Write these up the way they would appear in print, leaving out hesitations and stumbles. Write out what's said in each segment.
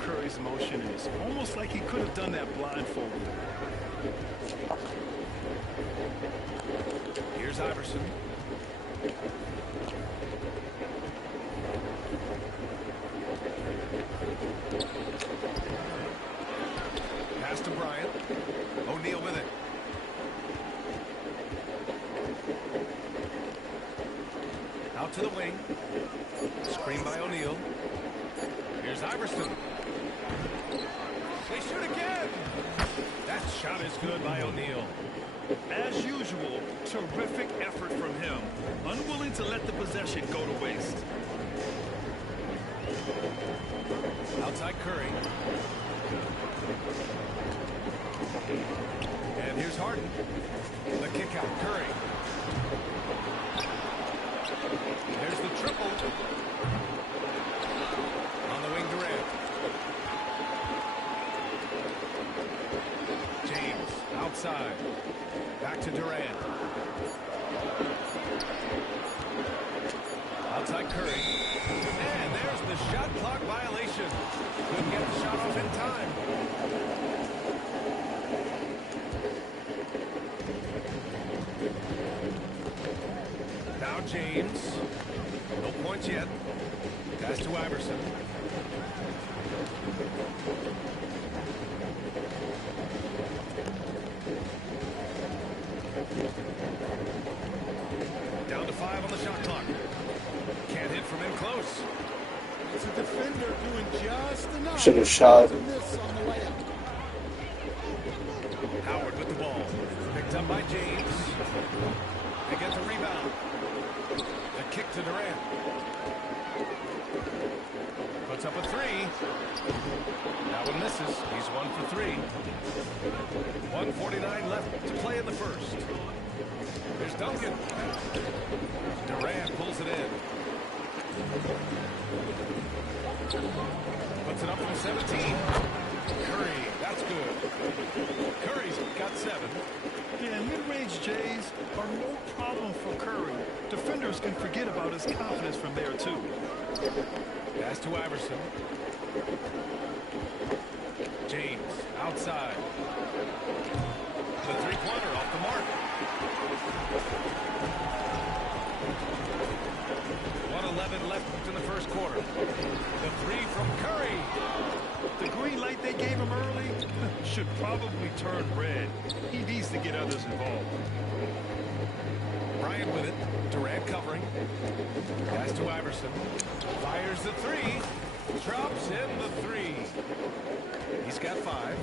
Curry's motion is almost like he could have done that blindfolded. Here's Iverson. Pass to Bryant. O'Neal with it. Out to the wing. Screen by O'Neal. Here's Iverson. They shoot again. That shot is good by O'Neal. As usual, terrific effort from him. Unwilling to let the possession go to waste. Outside Curry. And here's Harden. The kick out. Curry. There's the triple. On the wing, Durant. James outside. Back to Durant. Outside Curry. And there's the shot clock violation. Couldn't get the shot off in time. Now James. No points yet. Pass to Iverson. Down to 5 on the shot clock. Can't hit from in close. It's a defender doing just enough. Should have shot. To miss on the layup. Howard with the ball. Picked up by James. They get the rebound. The kick to Durant. Puts up a three. That one misses. He's 1 for 3. 1:49 left to play in the first. There's Duncan. Durant pulls it in. Puts it up from 17. Curry, that's good. Curry's got 7. Yeah, mid-range Jays are no problem for Curry. Defenders can forget about his confidence from there, too. Pass to Iverson. James, outside. The three-pointer off the mark. 1:11 left in the first quarter. The three from Curry. The green light they gave him early should probably turn red. He needs to get others involved. Bryant with it. Durant covering. Pass to Iverson. Fires the three. Drops in the three. He's got 5.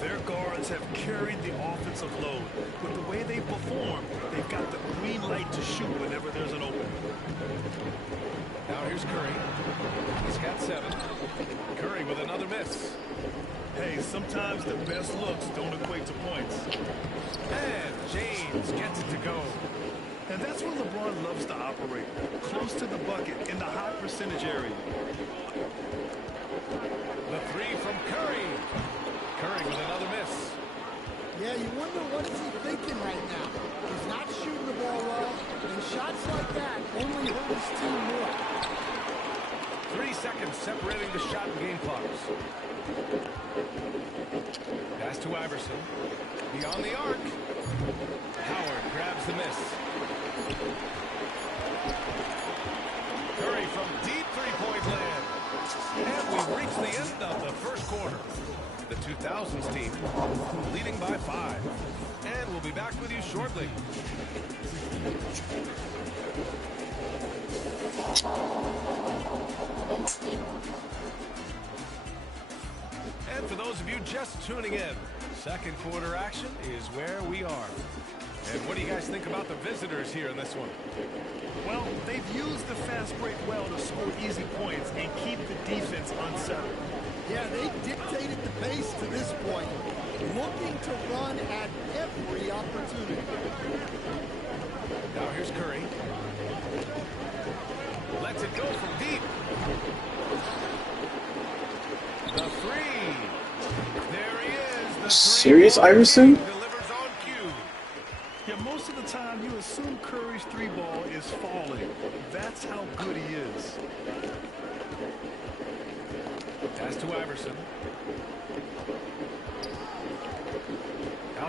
Their guards have carried the offensive load. With the way they perform, they've got the green light to shoot whenever there's an opening. Now here's Curry. He's got 7. Curry with another miss. Hey, sometimes the best looks don't equate to points. And James gets it to go. And that's where LeBron loves to operate. Close to the bucket in the high percentage area. The three from Curry. Curry with another miss. Yeah, you wonder what is he thinking right now. He's not shooting the ball well, and shots like that only hurt his team more. 3 seconds separating the shot and game clocks. Pass to Iverson. Beyond the arc. Howard grabs the miss. Curry from deep three-point land. And we've reached the end of the first quarter. The 2000s team leading by 5. And we'll be back with you shortly. And for those of you just tuning in, second quarter action is where we are. And what do you guys think about the visitors here in this one? Well, they've used the fast break well to score easy points and keep the defense unsettled. Yeah, they dictated the pace to this point, looking to run at every opportunity. Now here's Curry. Lets it go from deep. The three. There he is. The Serious, Iverson? delivers on cue. Yeah, most of the time you assume Curry's three ball is falling. That's how good he is. Pass to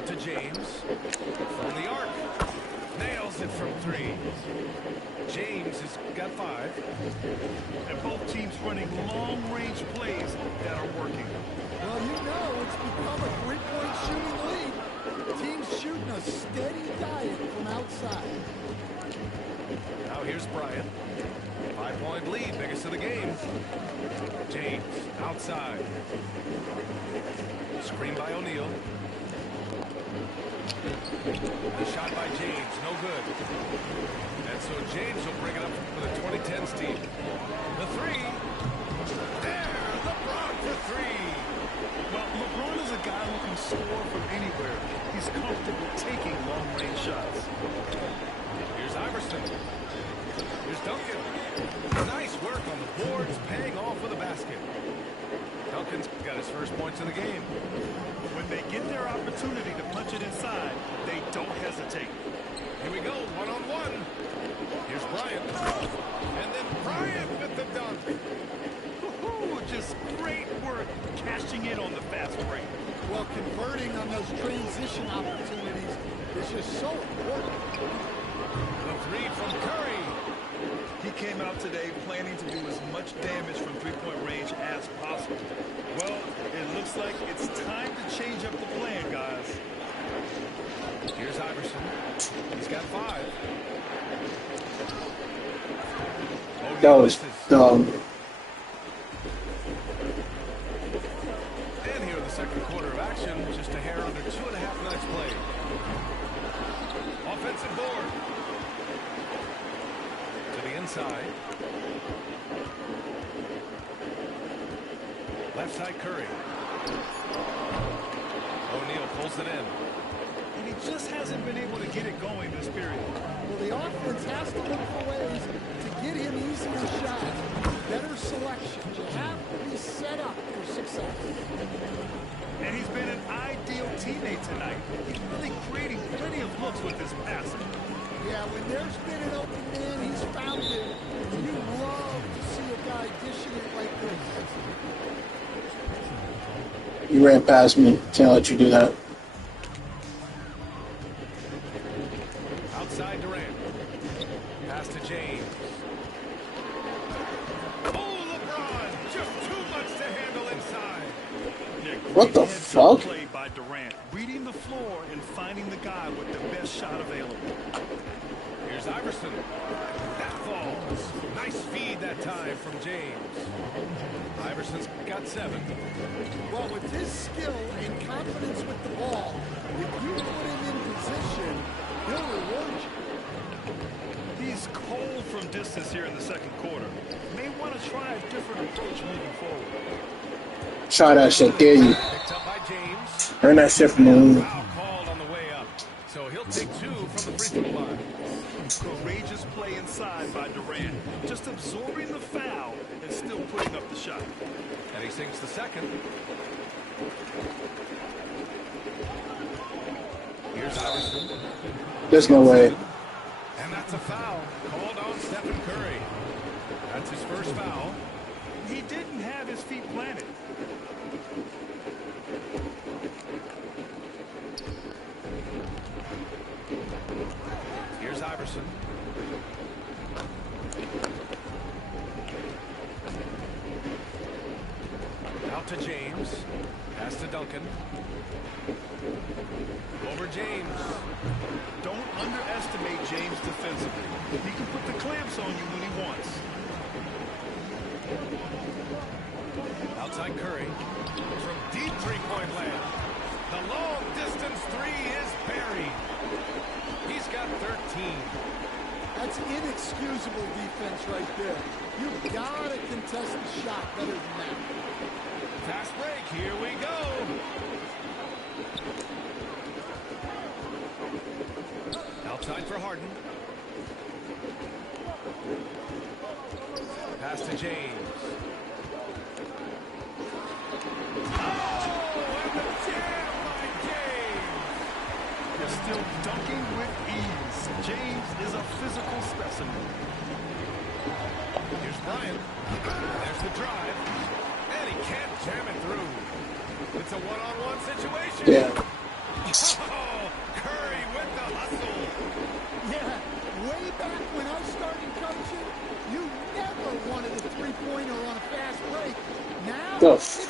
Out to James. From the arc. Nails it from three. James has got 5. And both teams running long-range plays that are working. Well, you know it's become a three-point shooting lead. Teams shooting a steady diet from outside. Now here's Bryant. 5-point lead, biggest of the game. James, outside. Screen by O'Neal. The shot by James, no good. And so James will bring it up for the 2010s team. The three. There, LeBron for 3. Well, LeBron is a guy who can score from anywhere. He's comfortable taking long-range shots. Here's Iverson. Here's Duncan. Nice work on the boards, paying off with a basket. Duncan's got his first points of the game. When they get their opportunity to punch it inside, they don't hesitate. Here we go, one-on-one. Here's Bryant. And then Bryant with the dunk. Woo-hoo, just great work cashing in on the fast break. Well, converting on those transition opportunities is just so important. The three from Curry. He came out today planning to do as much damage from three-point range as possible. Well, it looks like it's time to change up the plan, guys. Here's Iverson. He's got 5. That was dumb. And here in the second quarter of action, just a hair under 2.5 minutes played. Offensive board. To the inside. Left side Curry. O'Neal pulls it in. And he just hasn't been able to get it going this period. Well, the offense has to look for ways to get him easier shots, better selections. You have to be set up for success. And he's been an ideal teammate tonight. He's really creating plenty of looks with his passing. Yeah, when there's been an open man, he's found it. And you love to see a guy dishing it like this. You ran past me. Can't let you do that. Outside Durant. Pass to James. Oh, LeBron! Just too much to handle inside. Yeah, What the heads-up fuck? Play by Durant, reading the floor and finding the guy with the best shot available. Here's Iverson. That falls. Nice feed that time from James. Iverson's got 7. Well, with his skill and confidence with the ball, if you put him in position, he'll reward you. He's cold from distance here in the second quarter. May want to try a different approach moving forward. Try that shit, dare you. Picked up by James. Earn that shit from the league. Foul called on the way up. So he'll take 2 from the free throw line. Courageous play inside by Durant. Just absorbing the foul and still putting up the shot. And he sinks the second. Here's Iverson. There's no way. And that's a foul called on Stephen Curry. That's his first foul. He didn't have his feet planted. Here's Iverson. Out to James. Pass to Duncan. Over James. Don't underestimate James defensively. He can put the clamps on you when he wants. Outside Curry. From deep three-point land. The long distance 3 is buried. He's got 13. That's inexcusable defense right there. You've got to contest the shot better than that. Fast break, here we go. Outside for Harden. Pass to James. Oh, and the jam by James. They're still dunking with ease. James is a physical specimen. Here's Bryant. There's the drive. And he can't jam it through. It's a one-on-one situation. Yeah. Oh,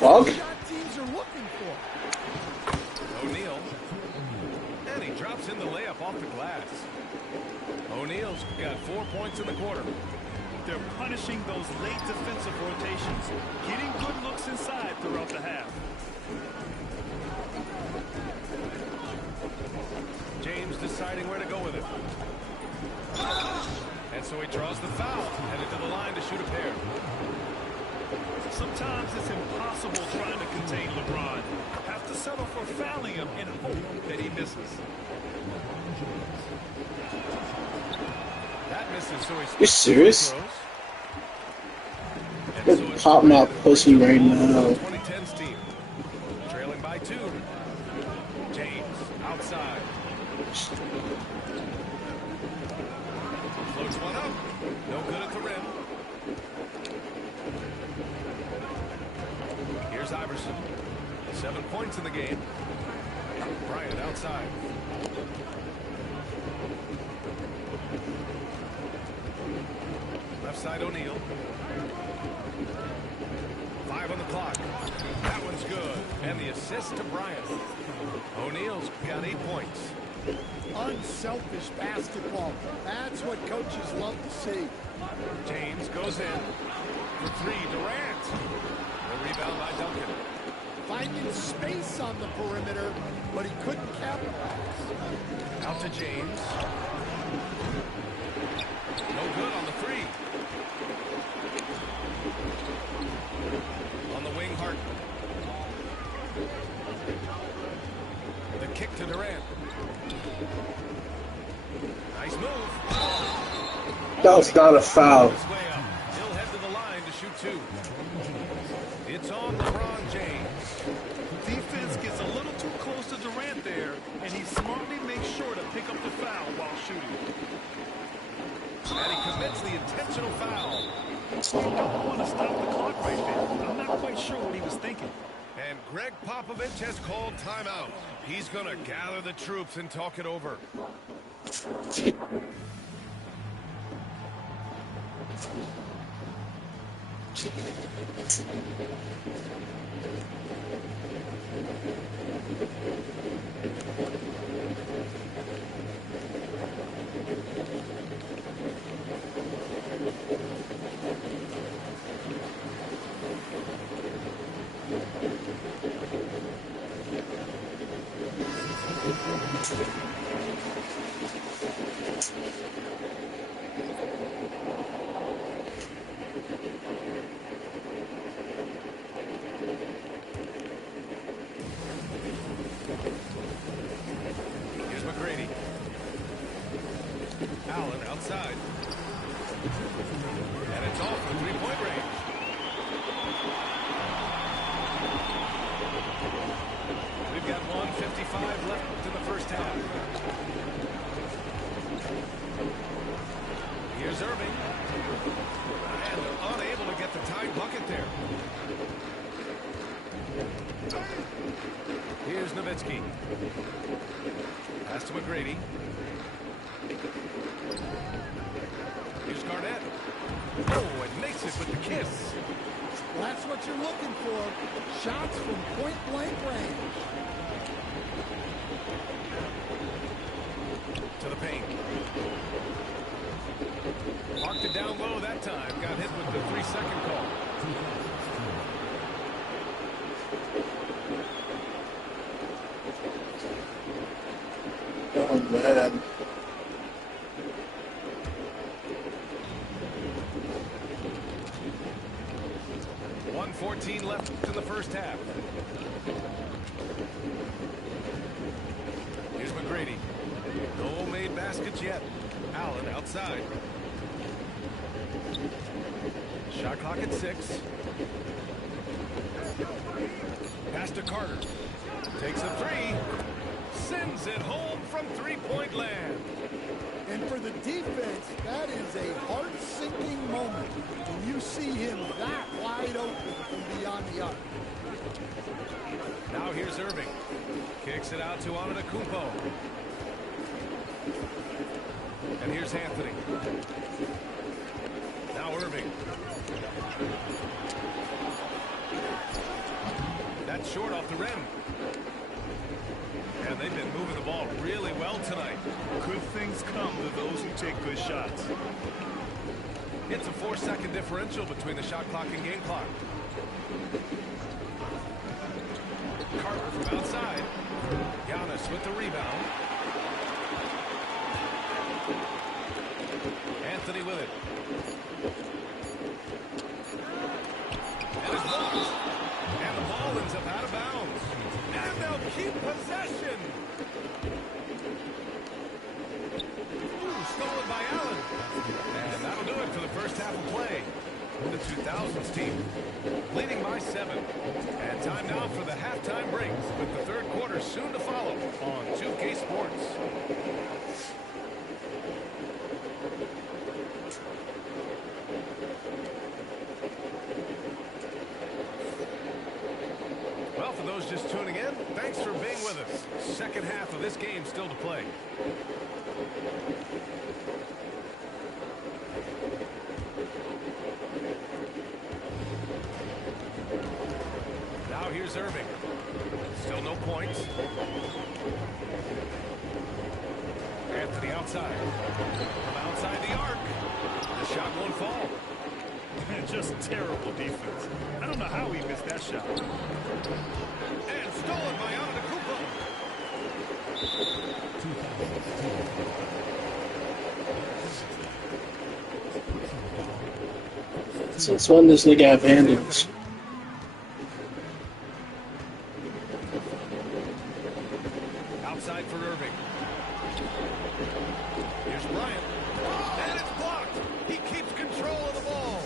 fuck? shot teams are looking for. O'Neal. And he drops in the layup off the glass. O'Neal's got 4 points in the quarter. They're punishing those late defensive rotations, getting good looks inside throughout the half. James deciding where to go with it. And so he draws the foul, headed to the line to shoot a pair. Sometimes it's impossible trying to contain LeBron. Have to settle for fouling him and hope that he misses. That misses, so he's... You serious? And so it's Pop my pussy right now. 2010's team. Trailing by 2. James outside. Floats one up. No good at the rim. Here's Iverson. 7 points in the game. Bryant outside. Left side O'Neal. 5 on the clock. That one's good. And the assist to Bryant. O'Neal's got 8 points. Unselfish basketball. That's what coaches love to see. James goes in. For 3, Durant. The rebound by Duncan. Finding space on the perimeter, but he couldn't capitalize. Out to James. No good on the 3. On the wing, Hart. The kick to Durant. Nice move. That was not a foul. His way up. He'll head to the line to shoot 2. It's on LeBron James. Defense gets a little too close to Durant there, and he smartly makes sure to pick up the foul while shooting. And he commits the intentional foul. You don't want to stop the clock right there. I'm not quite sure what he was thinking. And Greg Popovich has called timeout. He's going to gather the troops and talk it over. Here's McGrady. Allen outside. And it's off from 3-point range. We've got 1:55 left in the first half. Here's Irving. And they're unable to get the tied bucket there. Here's Nowitzki. Pass to McGrady. Here's Garnett. Oh, and makes it with the kiss. Well, that's what you're looking for. Shots from point-blank range. To the paint. Marked it down low that time. Got hit with the 3-second call. Oh, man. .14 left in the first half. Here's McGrady. No made baskets yet. Allen outside. Shot clock at 6. Pass to Carter. Takes a 3. Sends it home from 3-point land. And for the defense, that is a heart-sinking moment when you see him that wide open from beyond the arc. Now here's Irving. Kicks it out to Antetokounmpo. And here's Anthony. Now Irving. That's short off the rim. And they've been moving the ball really well tonight. Good things come to those who take good shots. It's a 4-second differential between the shot clock and game clock. Carter from outside. Giannis with the rebound. Anthony with it. And it's blocked. And the ball ends up out of bounds. And they'll keep possession. Ooh, stolen by Allen. And that'll do it for the first half of play. The 2000s team leading by 7. And time now for the halftime break, with the third quarter soon to follow on 2K Sports. Well, for those just tuning in, thanks for being with us. Second half of this game still to play. Now here's Irving. Still no points. Anthony outside. From outside the arc. The shot won't fall. Just terrible defense. I don't know how he missed that shot. And stolen by Antetokounmpo. Since when does nigga have handles? Outside for Irving. Here's Bryant. And it's blocked. He keeps control of the ball.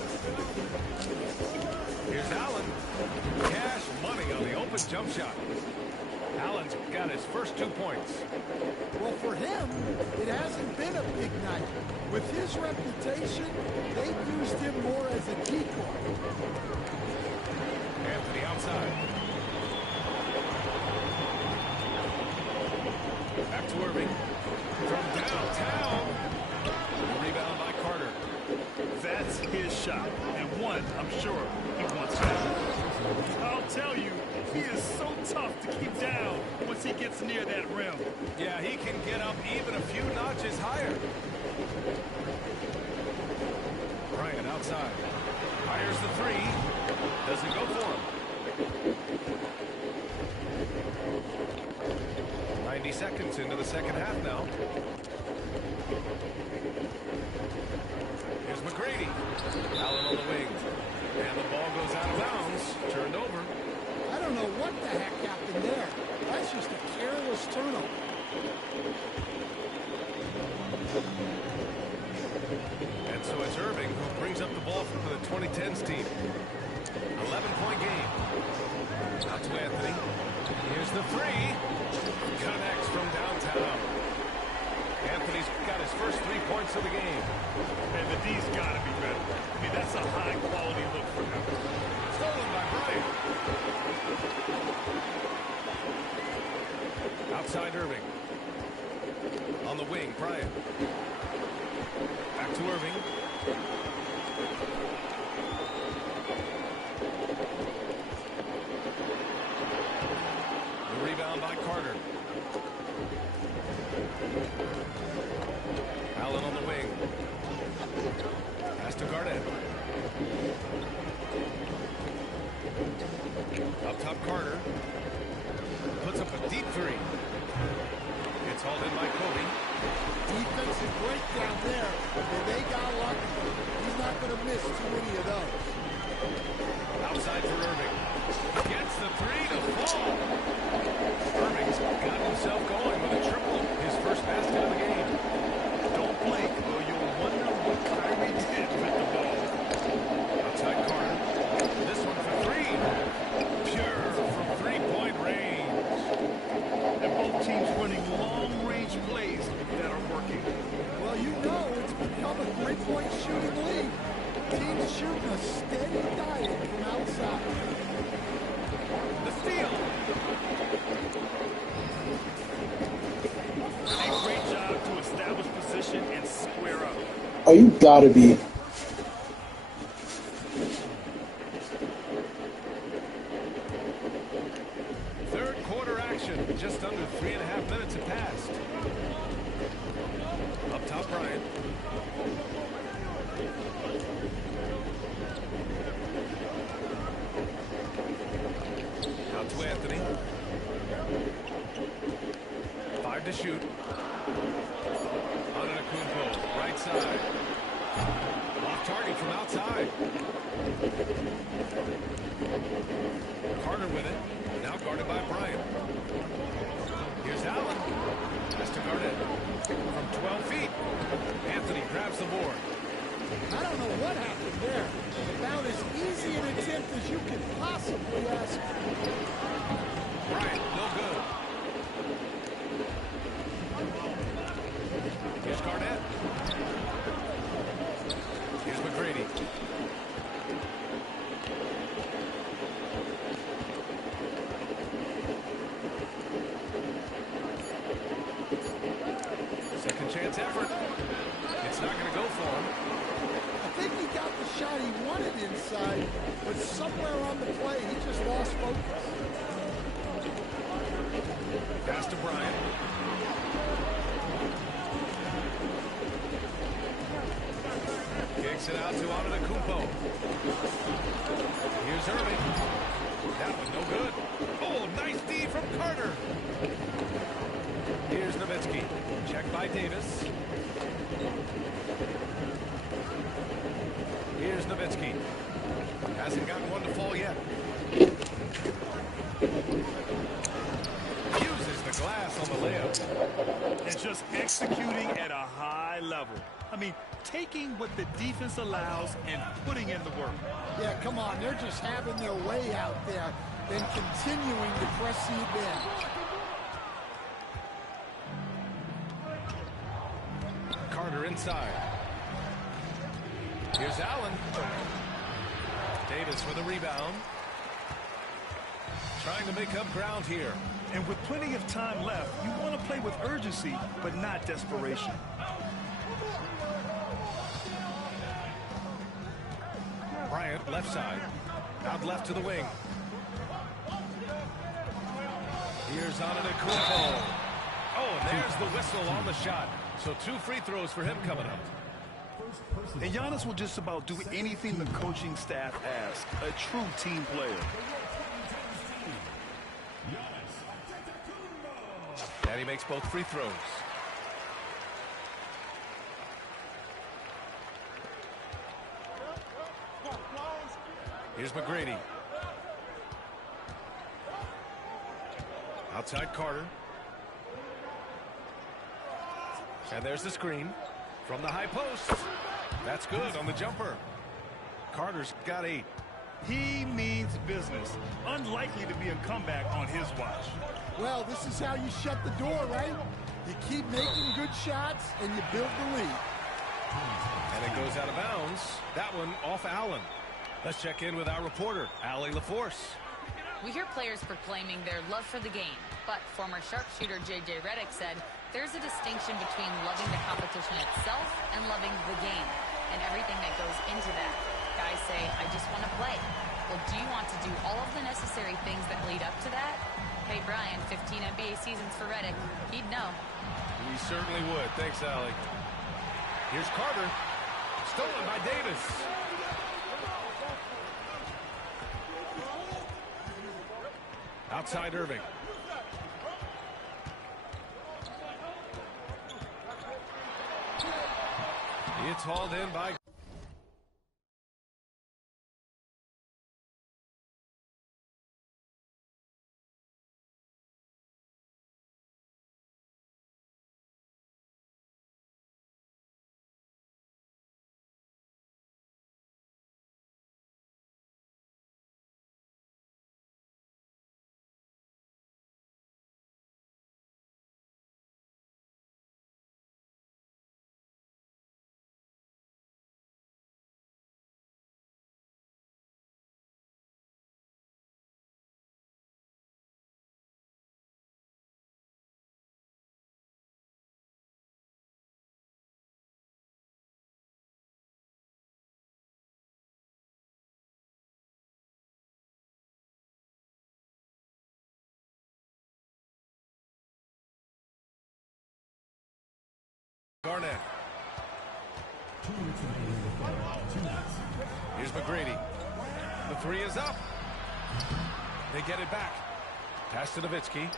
Here's Allen. Cash money on the open jump shot. Allen's got his first 2 points. Well, for him, it hasn't been a big night. With his reputation, they've used him more as a decoy. Anthony outside. Back to Irving. From downtown. Rebound by Carter. That's his shot. And one, I'm sure, he wants that. I'll tell you, he is so tough to keep down once he gets near that rim. Yeah, he can get up even a few notches higher. Bryant outside. Fires the three. Doesn't go for him. 90 seconds into the second half now. Here's McGrady. Allen on the wing. And the ball goes out of bounds. Turned over. I don't know what the heck happened there. That's just a careless turnover. And so it's Irving who brings up the ball for the 2010s team. 11-point game. Out to Anthony. Here's the three. Connects from downtown. Anthony's got his first 3 points of the game. Man, the D's got to be better. I mean, that's a high-quality look for him. Stolen by Bryant. Outside Irving. On the wing, Bryant. Back to Irving. The rebound by Carter. Allen on the wing. Pass to Garnett. Up top, Carter. Puts up a deep three. It's hauled in by Kobe. Defensive breakdown there, and they got lucky. He's not going to miss too many of those. Outside for Irving. Gets the three to fall. Irving's got himself going with a triple. His first basket of the game. Don't blink, or you'll wonder what Kyrie did with the ball. Outside Carter. This one for three. Pure from three-point range. And both teams running long-range plays that are working. Well, you know it's become a three-point shooting league. Teams shooting a steady diet from outside. The steal. A great job to establish position and square up. Oh, you gotta be. And just under 3.5 minutes have passed. Up top, Bryant. Out to Anthony. 5 to shoot. Antetokounmpo, right side. Off target from outside. Carter with it. Now guarded by Bryant. Here's Allen. Has to guard it. From 12 feet. Anthony grabs the board. I don't know what happened there. About as easy an attempt as you could possibly ask. Bryant, no good. Here's Garnett. Here's McGrady. Second chance effort. It's not going to go for him. I think he got the shot he wanted inside, but somewhere on the play, he just lost focus. Pass to Bryant. Kicks it out to Antetokounmpo. Here's Irving. That one no good. Oh, nice D from Carter. Here's Nowitzki. Checked by Davis. Here's Nowitzki. Hasn't gotten one to fall yet. Uses the glass on the layup. And just executing at a high level. I mean, taking what the defense allows and putting in the work. Yeah, come on. They're just having their way out there, then continuing to press the advantage. Carter inside. Here's Allen. Davis for the rebound. Trying to make up ground here. And with plenty of time left, you want to play with urgency, but not desperation. Bryant left side. Out left to the wing. Here's Antetokounmpo. Oh, and there's the whistle on the shot. So 2 free throws for him coming up. And Giannis will just about do anything the coaching staff asks. A true team player. And he makes both free throws. Here's McGrady. Outside Carter. And there's the screen from the high post. That's good on the jumper. Carter's got 8. He means business. Unlikely to be a comeback on his watch. Well, this is how you shut the door, right? You keep making good shots, and you build the lead. And it goes out of bounds. That one off Allen. Let's check in with our reporter, Allie LaForce. We hear players proclaiming their love for the game, but former sharpshooter J.J. Redick said there's a distinction between loving the competition itself and loving the game, and everything that goes into that. Guys say, I just want to play. Well, do you want to do all of the necessary things that lead up to that? Hey, Brian, 15 NBA seasons for Redick. He'd know. We certainly would. Thanks, Allie. Here's Carter. Stolen by Davis. Outside Irving. It's hauled in by Garnett. Here's McGrady. The three is up. They get it back. Pass to Nowitzki.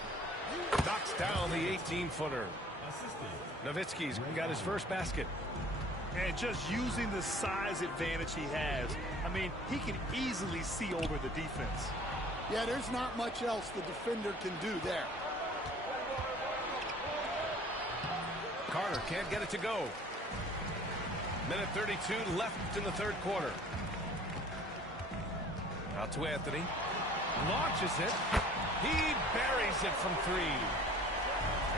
Knocks down the 18-footer. Nowitzki's got his first basket. And just using the size advantage he has. I mean, he can easily see over the defense. Yeah, there's not much else the defender can do there. Carter can't get it to go. Minute 32 left in the third quarter. Out to Anthony. Launches it. He buries it from three.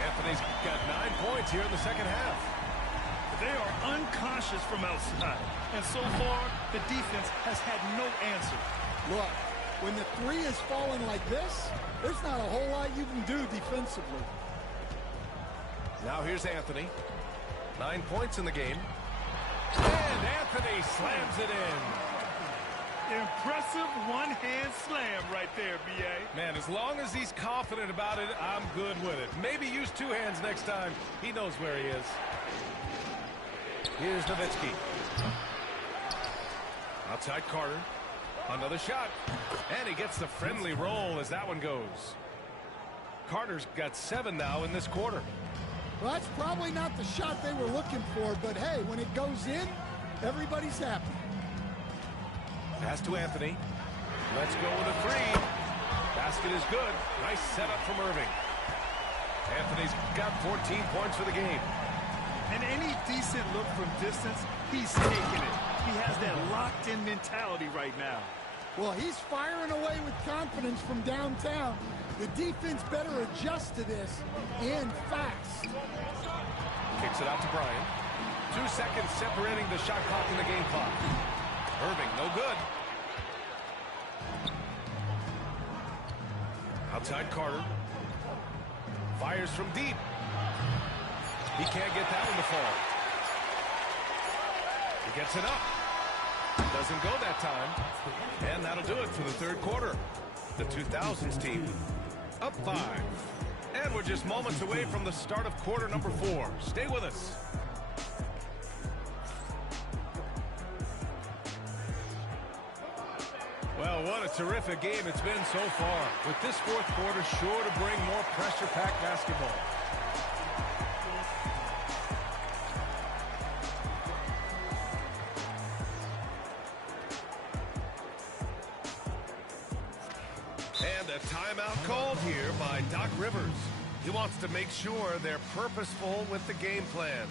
Anthony's got 9 points here in the second half. They are uncautious from outside. And so far, the defense has had no answer. Look, when the three is falling like this, there's not a whole lot you can do defensively. Now here's Anthony. 9 points in the game. And Anthony slams it in. Impressive one-hand slam right there, B.A. Man, as long as he's confident about it, I'm good with it. Maybe use two hands next time. He knows where he is. Here's Nowitzki. Outside Carter. Another shot. And he gets the friendly roll as that one goes. Carter's got 7 now in this quarter. Well, that's probably not the shot they were looking for, but hey, when it goes in, everybody's happy. Pass to Anthony. Let's go with a three. Basket is good. Nice setup from Irving. Anthony's got 14 points for the game. And any decent look from distance, he's taking it. He has that locked-in mentality right now. Well, he's firing away with confidence from downtown. The defense better adjust to this, and fast. Kicks it out to Bryant. 2 seconds separating the shot clock and the game clock. Irving, no good. Outside Carter. Fires from deep. He can't get that one to fall. He gets it up. Doesn't go that time. And that'll do it for the third quarter. The 2000s team up 5. And we're just moments away from the start of quarter number 4. Stay with us. Well, what a terrific game it's been so far. With this fourth quarter sure to bring more pressure-packed basketball. And a timeout called here by Doc Rivers. He wants to make sure they're purposeful with the game plan.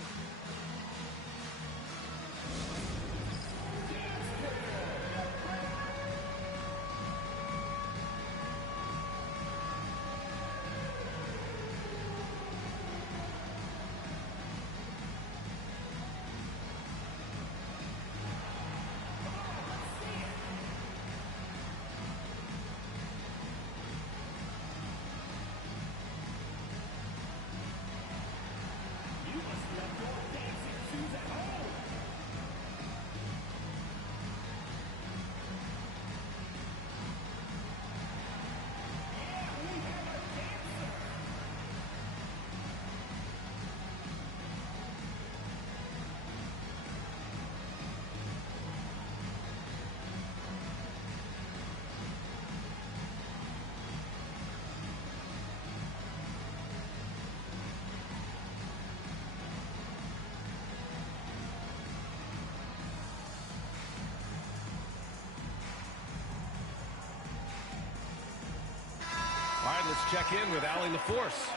All right, let's check in with Allie LaForce.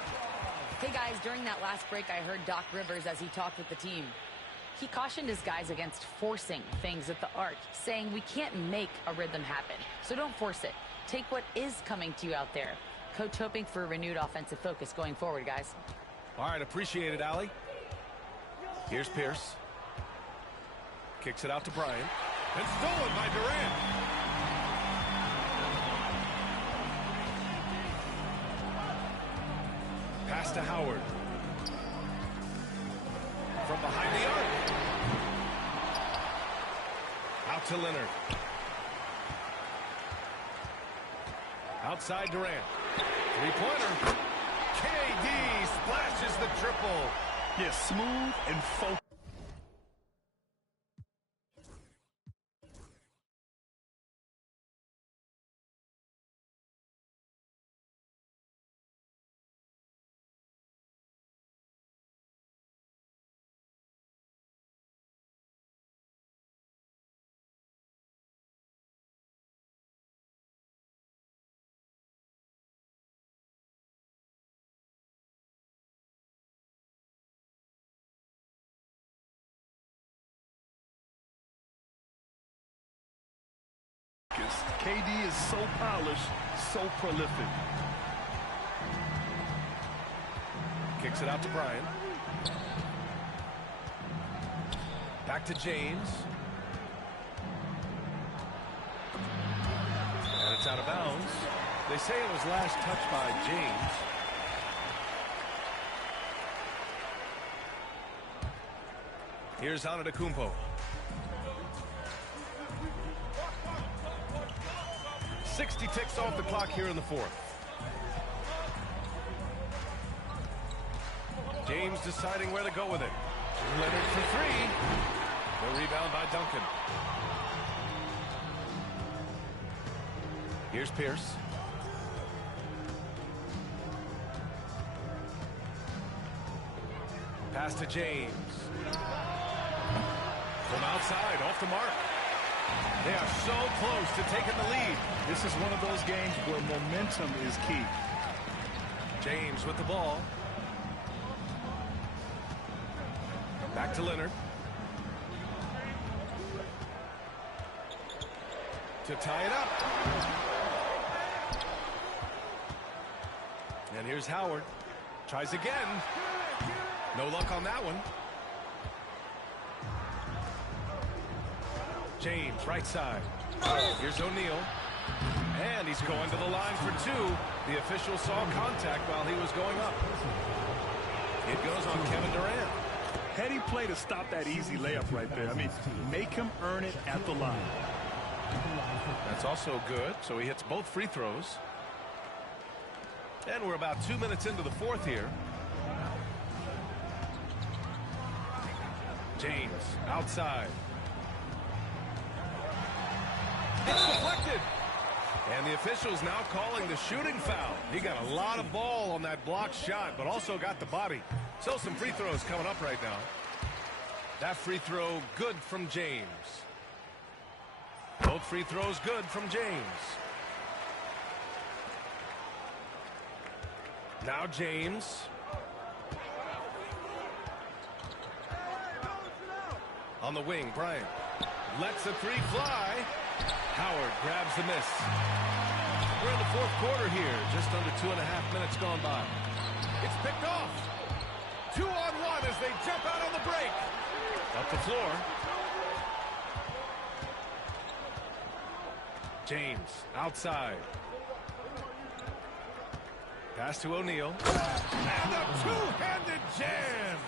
Hey, guys, during that last break, I heard Doc Rivers as he talked with the team. He cautioned his guys against forcing things at the arc, saying we can't make a rhythm happen, so don't force it. Take what is coming to you out there. Coach hoping for a renewed offensive focus going forward, guys. All right, appreciate it, Allie. Here's Pierce. Kicks it out to Bryant. And stolen by Durant. Pass to Howard. From behind the arc. Out to Leonard. Outside Durant. Three-pointer. KD splashes the triple. Yeah, smooth and focused. KD is so polished, so prolific. Kicks it out to Bryant. Back to James. And it's out of bounds. They say it was last touched by James. Here's Antetokounmpo. 60 ticks off the clock here in the fourth. James deciding where to go with it. Leonard for three. The rebound by Duncan. Here's Pierce. Pass to James. From outside, off the mark. They are so close to taking the lead. This is one of those games where momentum is key. James with the ball. Back to Leonard. To tie it up. And here's Howard. Tries again. No luck on that one. James, right side. Here's O'Neal. And he's going to the line for two. The official saw contact while he was going up. It goes on Kevin Durant. Heady play to stop that easy layup right there. I mean, make him earn it at the line. That's also good. So he hits both free throws. And we're about 2 minutes into the fourth here. James, outside. It's deflected. And the official's now calling the shooting foul. He got a lot of ball on that blocked shot, but also got the body. So some free throws coming up right now. That free throw good from James. Both free throws good from James. Now James. On the wing, Bryant. Lets the three fly. Howard grabs the miss. We're in the fourth quarter here. Just under 2.5 minutes gone by. It's picked off. 2-on-1 as they jump out on the break. Up the floor. James outside. Pass to O'Neal. And a two-handed jam.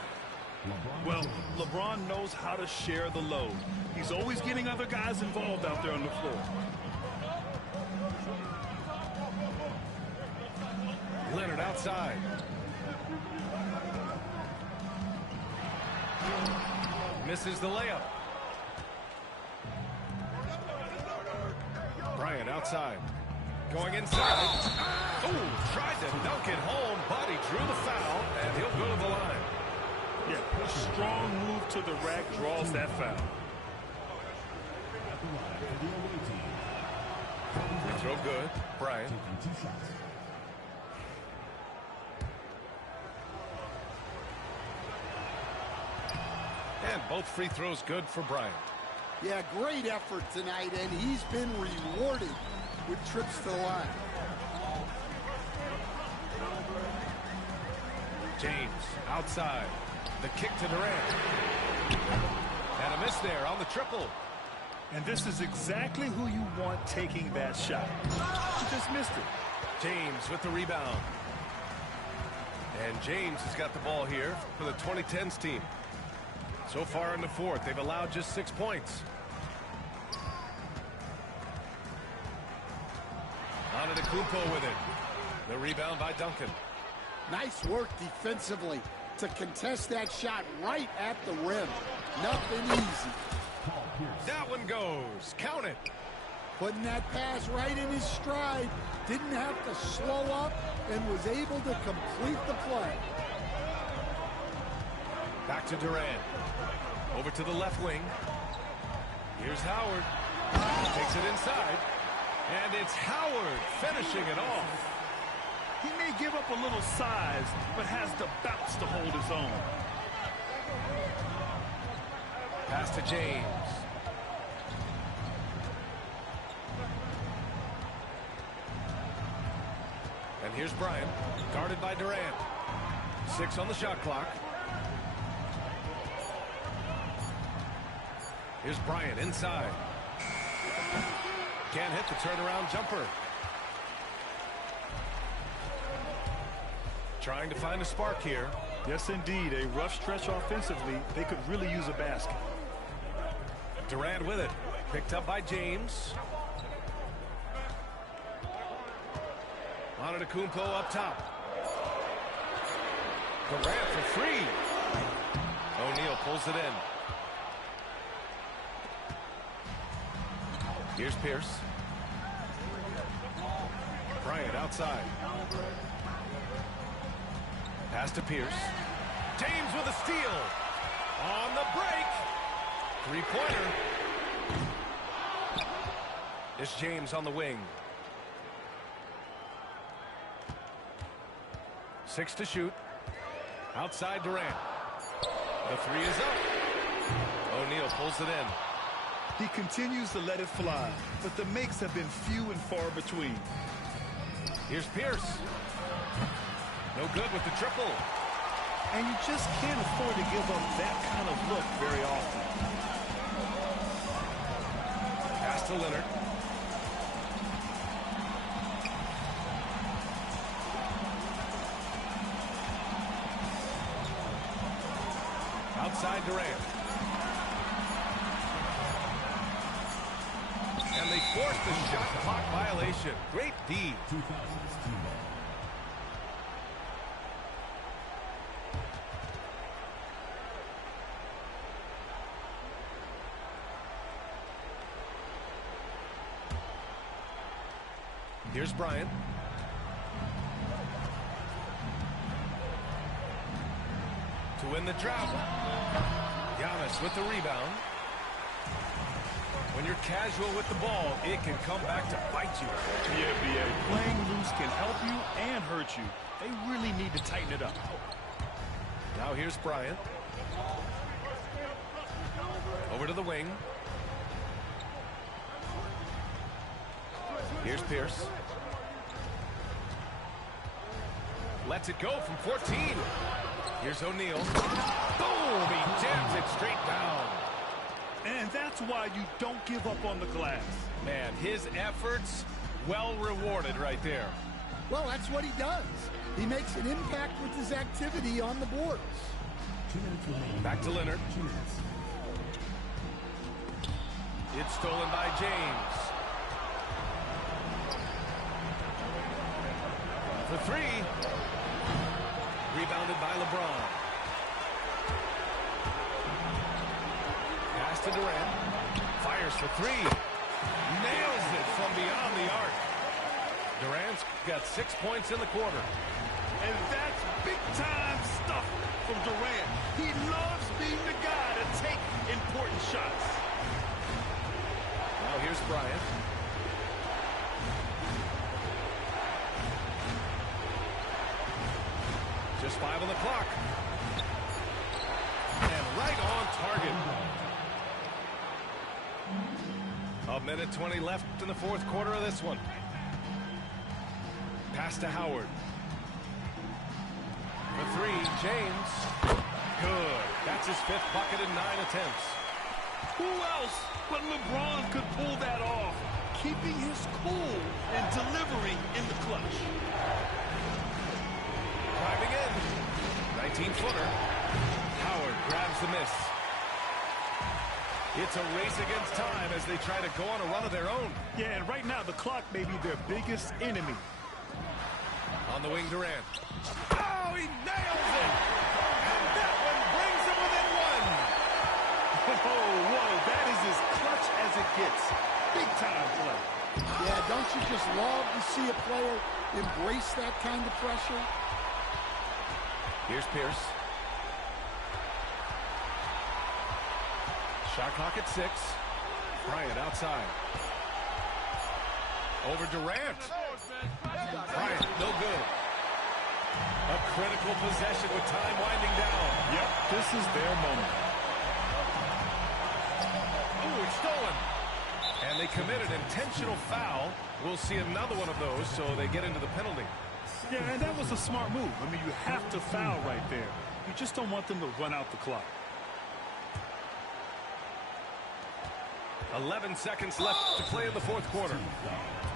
Well, LeBron knows how to share the load. He's always getting other guys involved out there on the floor. Leonard outside. Misses the layup. Bryant outside. Going inside. Oh, tried to dunk it home, but he drew the foul, and he'll go to the line. Yeah, a strong move to the rack draws that foul. Free throw good. Bryant. And both free throws good for Bryant. Yeah, great effort tonight, and he's been rewarded with trips to the line. James outside. The kick to Durant. And a miss there on the triple. And this is exactly who you want taking that shot. He just missed it. James with the rebound. And James has got the ball here for the 2010s team. So far in the fourth, they've allowed just 6 points. Antetokounmpo with it. The rebound by Duncan. Nice work defensively. to contest that shot right at the rim. Nothing easy. That one goes. Count it. Putting that pass right in his stride. Didn't have to slow up and was able to complete the play. Back to Durant. Over to the left wing. Here's Howard. Takes it inside. And it's Howard finishing it off. He may give up a little size, but has the bounce to hold his own. Pass to James. And here's Bryant, guarded by Durant. 6 on the shot clock. Here's Bryant inside. Can't hit the turnaround jumper. Trying to find a spark here. Yes, indeed. A rough stretch offensively. They could really use a basket. Durant with it. Picked up by James. Antetokounmpo up top. Durant for 3. O'Neal pulls it in. Here's Pierce. Bryant outside. Pass to Pierce. James with a steal. On the break. Three-pointer. It's James on the wing. 6 to shoot. Outside Durant. The 3 is up. O'Neal pulls it in. He continues to let it fly, but the makes have been few and far between. Here's Pierce. No good with the triple. And you just can't afford to give up that kind of look very often. Pass to Leonard. Outside Durant. And they forced the shot clock violation. Great D. Here's Bryant. To win the drought. Giannis with the rebound. When you're casual with the ball, it can come back to bite you. Yeah, B.A. Playing loose can help you and hurt you. They really need to tighten it up. Now here's Bryant. Over to the wing. Here's Pierce. Lets it go from 14. Here's O'Neal. Boom! He jams it straight down. And that's why you don't give up on the glass. Man, his efforts well rewarded right there. Well, that's what he does. He makes an impact with his activity on the boards. Back to Leonard. It's stolen by James. For 3. Rebounded by LeBron. Pass to Durant. Fires for 3. Nails it from beyond the arc. Durant's got 6 points in the quarter. And that's big-time stuff from Durant. He loves being the guy to take important shots. Now here's Bryant. Just 5 on the clock. And right on target. A minute 20 left in the fourth quarter of this one. Pass to Howard. For 3, James. Good. That's his 5th bucket in 9 attempts. Who else but LeBron could pull that off, keeping his cool and delivering in the clutch? Driving in. 19-footer. Howard grabs the miss. It's a race against time as they try to go on a run of their own. Yeah, and right now the clock may be their biggest enemy. On the wing, Durant. Oh, he nails it! player embrace that kind of pressure? Here's Pierce. Shot clock at 6. Bryant outside. Over Durant. Bryant, no good. A critical possession with time winding down. Yep, this is their moment. Ooh, it's stolen. And they commit an intentional foul. We'll see another one of those, so they get into the penalty. Yeah, and that was a smart move. I mean, you have to foul right there. You just don't want them to run out the clock. 11 seconds left to play in the fourth quarter.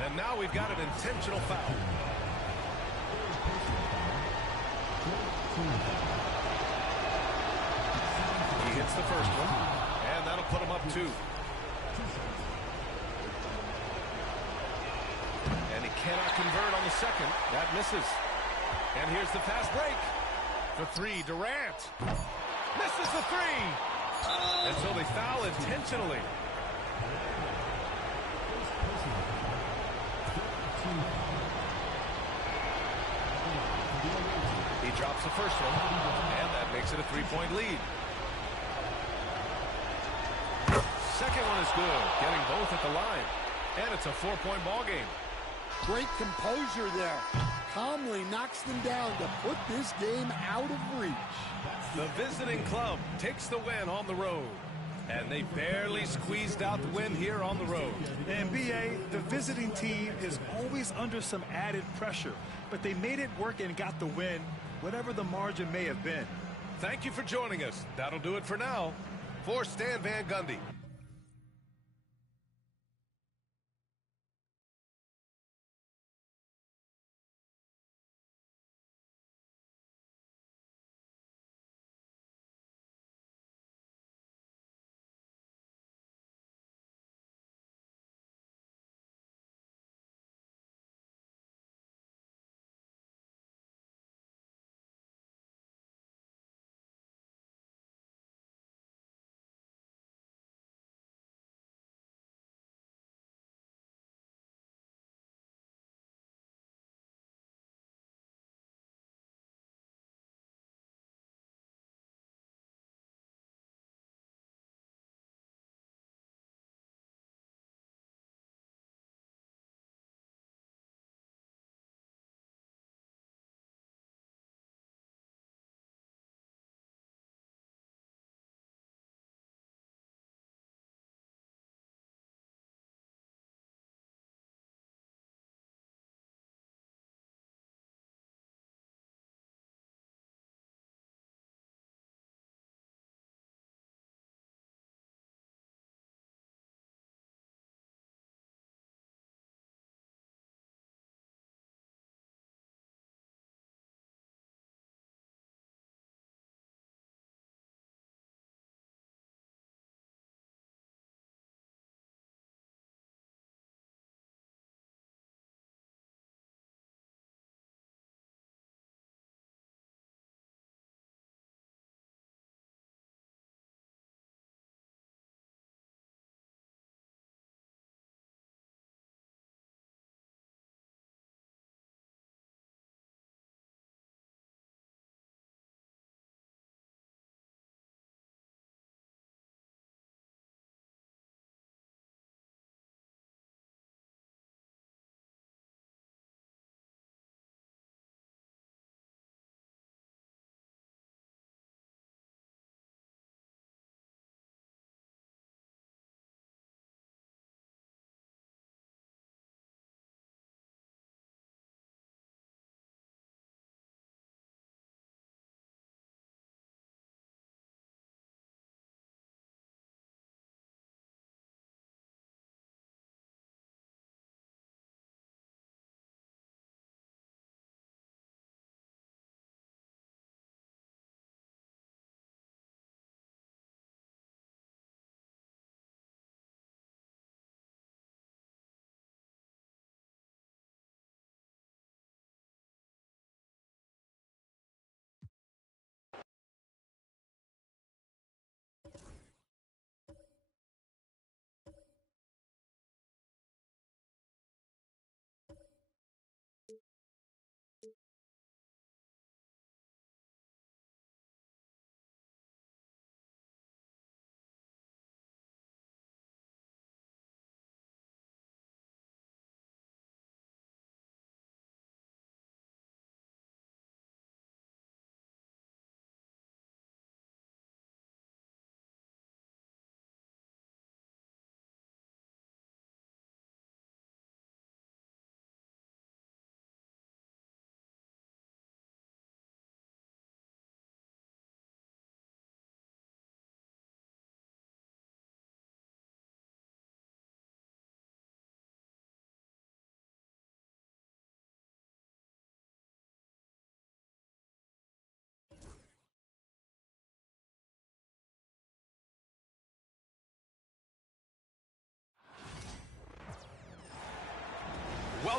And now we've got an intentional foul. He hits the first one, and that'll put him up 2. And he cannot convert on the second. That misses. And here's the fast break. For 3, Durant. Misses the 3. And so they foul intentionally. He drops the first one, and that makes it a 3-point lead. Second one is good, getting both at the line. And it's a 4-point ball game. Great composure there. Calmly knocks them down to put this game out of reach. The visiting club takes the win on the road. And they barely squeezed out the win here on the road. And B.A., the visiting team is always under some added pressure, but they made it work and got the win, whatever the margin may have been. Thank you for joining us. That'll do it for now. For Stan Van Gundy.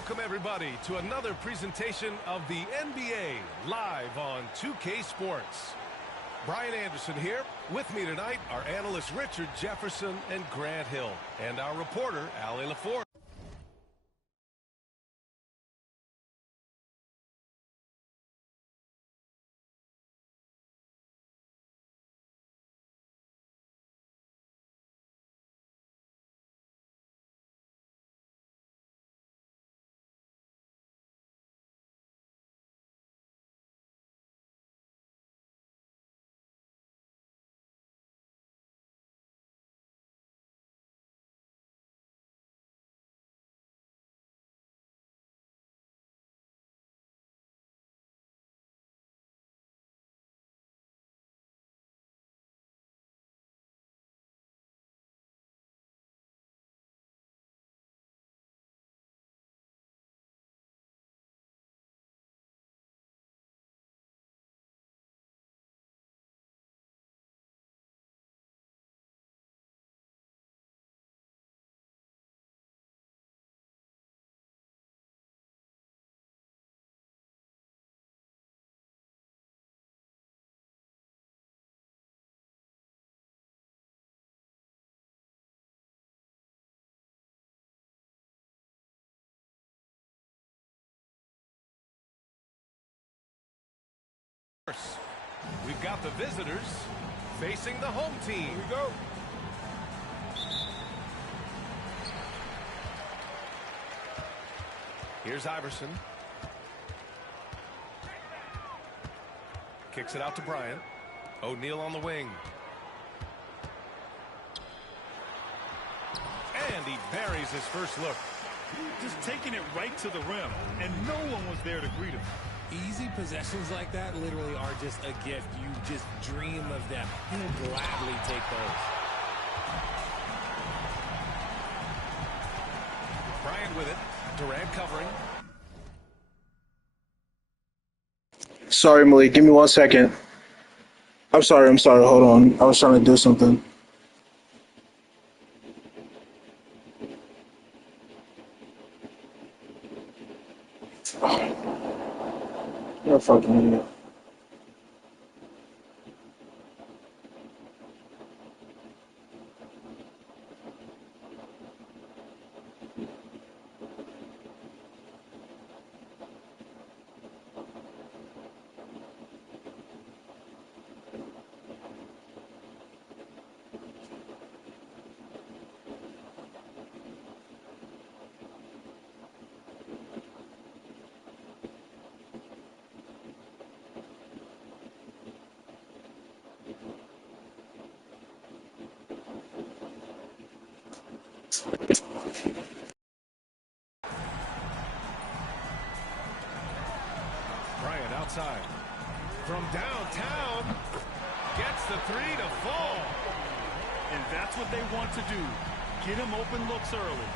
Welcome, everybody, to another presentation of the NBA live on 2K Sports. Brian Anderson here. With me tonight are analysts Richard Jefferson and Grant Hill, and our reporter, Allie LaForge. We've got the visitors facing the home team. Here we go. Here's Iverson. Kicks it out to Bryant. O'Neal on the wing. And he buries his first look. Just taking it right to the rim, and no one was there to greet him. Easy possessions like that literally are just a gift. You just dream of them. He'll gladly take those. Bryant with it. Durant covering. Sorry, Malik. Give me 1 second. I'm sorry. Hold on. I was trying to do something. You're a fucking idiot. Bryant outside. From downtown. Gets the three to fall. And that's what they want to do. Get him open looks early.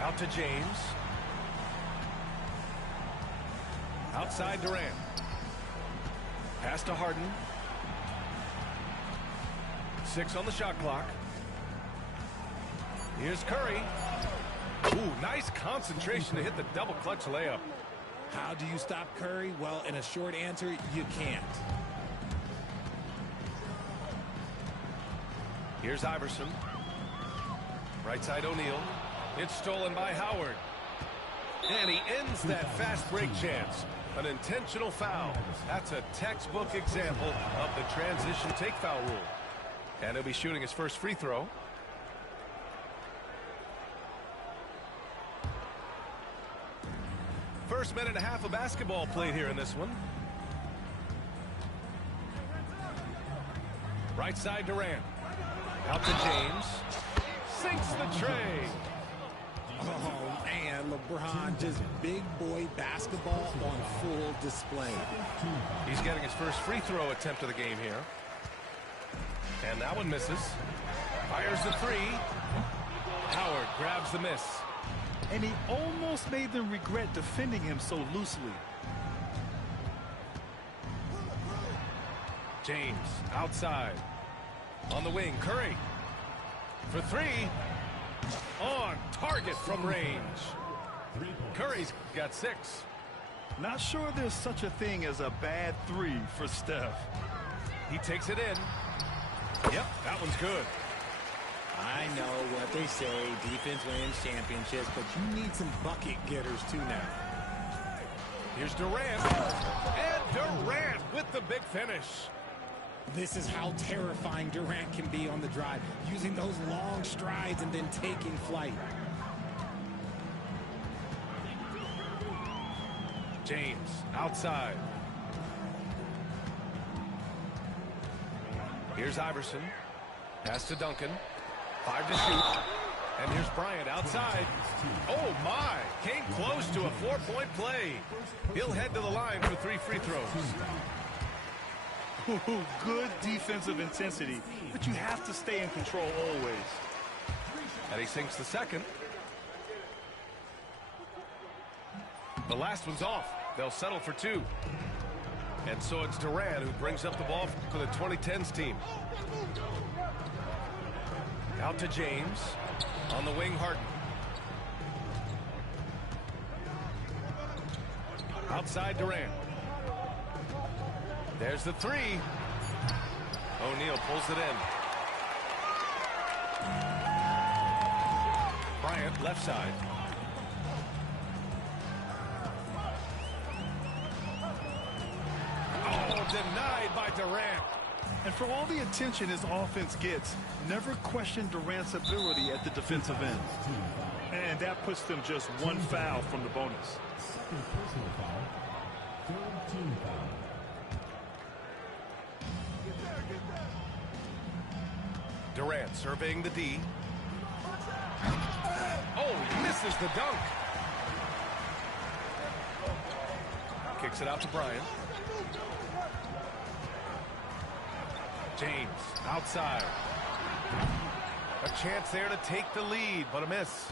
Out to James. Outside Durant. Pass to Harden. 6 on the shot clock. Here's Curry. Ooh, nice concentration to hit the double clutch layup. How do you stop Curry? Well, in a short answer, you can't. Here's Iverson. Right side O'Neal. It's stolen by Howard. And he ends that fast break chance. An intentional foul. That's a textbook example of the transition take foul rule. And he'll be shooting his first free throw. First minute and a half of basketball played here in this one. Right side Durant. Out to James. Sinks the tray. Oh, man, LeBron just big boy basketball on full display. He's getting his first free throw attempt of the game here. And that one misses. Fires the three. Howard grabs the miss. And he almost made them regret defending him so loosely. James outside. On the wing, Curry. For three. On target from range. Curry's got 6. Not sure there's such a thing as a bad 3 for Steph. He takes it in. Yep, that one's good. I know what they say, defense wins championships, but you need some bucket getters too now. Here's Durant. And Durant with the big finish. This is how terrifying Durant can be on the drive, using those long strides and then taking flight. James outside. Here's Iverson. Pass to Duncan. 5 to shoot. And here's Bryant outside. Oh, my. Came close to a 4-point play. He'll head to the line for 3 free throws. Ooh, good defensive intensity, but you have to stay in control always. And he sinks the second. The last one's off. They'll settle for 2. And so it's Durant who brings up the ball for the 2010s team. Out to James. On the wing, Harden. Outside Durant. There's the 3. O'Neal pulls it in. Bryant left side. Oh, denied by Durant. And for all the attention his offense gets, never question Durant's ability at the defensive end. And that puts them just 1 foul from the bonus. Durant surveying the D. Oh, he misses the dunk. Kicks it out to Bryant. James outside. A chance there to take the lead, but a miss.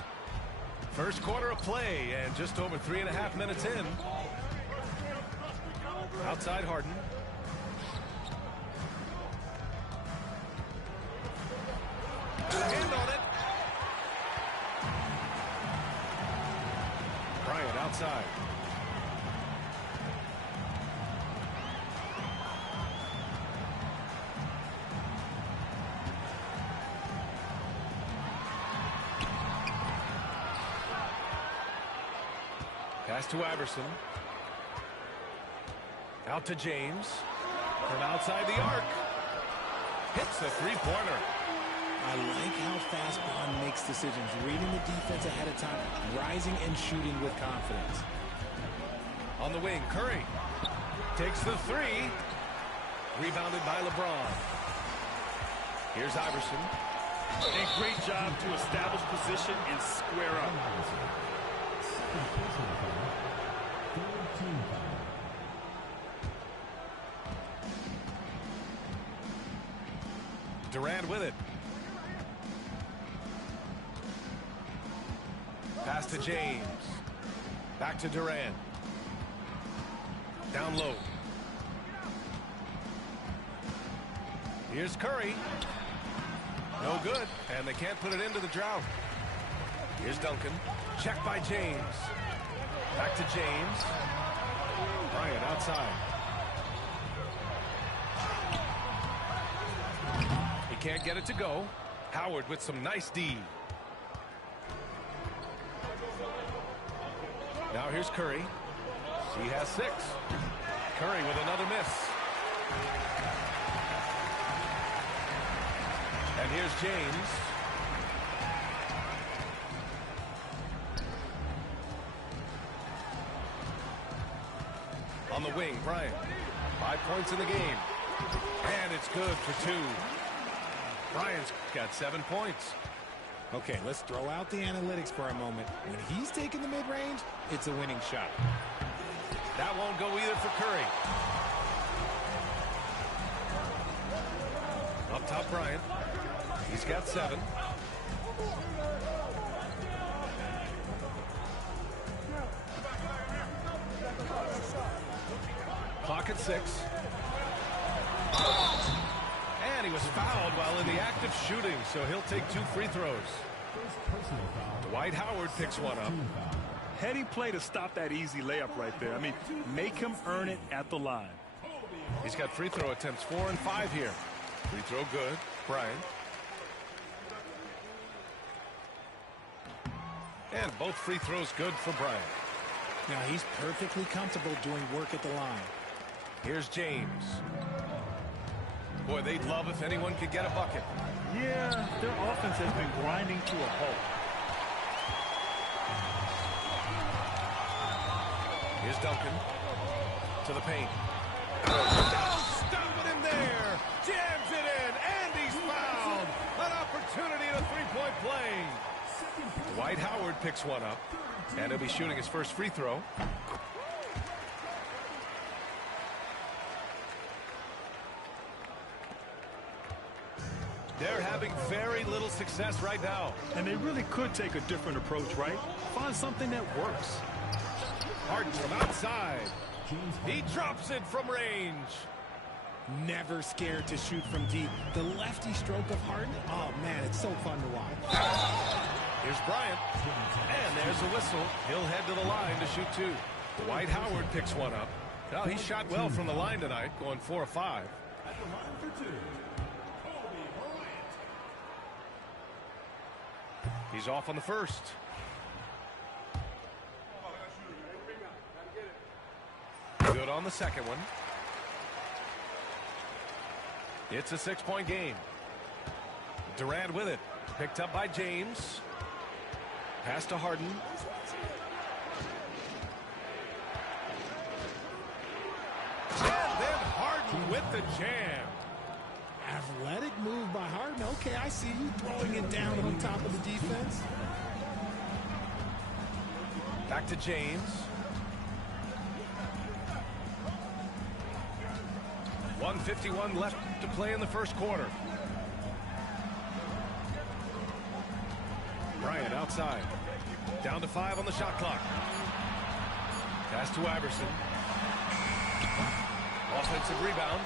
First quarter of play and just over 3.5 minutes in. Outside Harden. Hand on it. Bryant outside. Pass to Iverson. Out to James. From outside the arc. Hits the three-pointer. I like how fast Bond makes decisions, reading the defense ahead of time, rising and shooting with confidence. On the wing, Curry takes the 3. Rebounded by LeBron. Here's Iverson. A great job to establish position and square up. Durant with it. Pass to James. Back to Durant. Down low. Here's Curry. No good, and they can't put it into the drought. Here's Duncan. Checked by James. Back to James. Bryant outside. He can't get it to go. Howard with some nice D. Now here's Curry. He has 6. Curry with another miss. And here's James. On the wing, Bryant. 5 points in the game. And it's good for 2. Bryant's got 7 points. Okay, let's throw out the analytics for a moment. When he's taking the mid-range, it's a winning shot. That won't go either for Curry. Up top, Bryant. He's got 7. Clock at 6. And he was fouled while in the act of shooting, so he'll take 2 free throws. Dwight Howard picks one up. Heady play to stop that easy layup right there. I mean, make him earn it at the line. He's got free throw attempts 4 and 5 here. Free throw good. Bryant. And both free throws good for Bryant. Now he's perfectly comfortable doing work at the line. Here's James. Boy, they'd love if anyone could get a bucket. Yeah, their offense has been grinding to a halt. Here's Duncan to the paint. Oh, stopping him there. Jams it in, and he's fouled. An opportunity to three-point play. Dwight Howard picks one up, and he'll be shooting his first free throw. They're having very little success right now. And they really could take a different approach, right? Find something that works. Harden from outside. He drops it from range. Never scared to shoot from deep. The lefty stroke of Harden, oh man, it's so fun to watch. Here's Bryant. And there's a whistle. He'll head to the line to shoot two. Dwight Howard picks one up. Now he shot well from the line tonight, going 4 of 5. At the line for two, Kobe Bryant. He's off on the first. Good on the second one. It's a 6-point game. Durant with it. Picked up by James. Pass to Harden. And then Harden with the jam. Athletic move by Harden. Okay, I see you throwing it down on top of the defense. Back to James. 1:51 left to play in the first quarter. Bryant outside. Down to 5 on the shot clock. Pass to Iverson. Offensive rebound.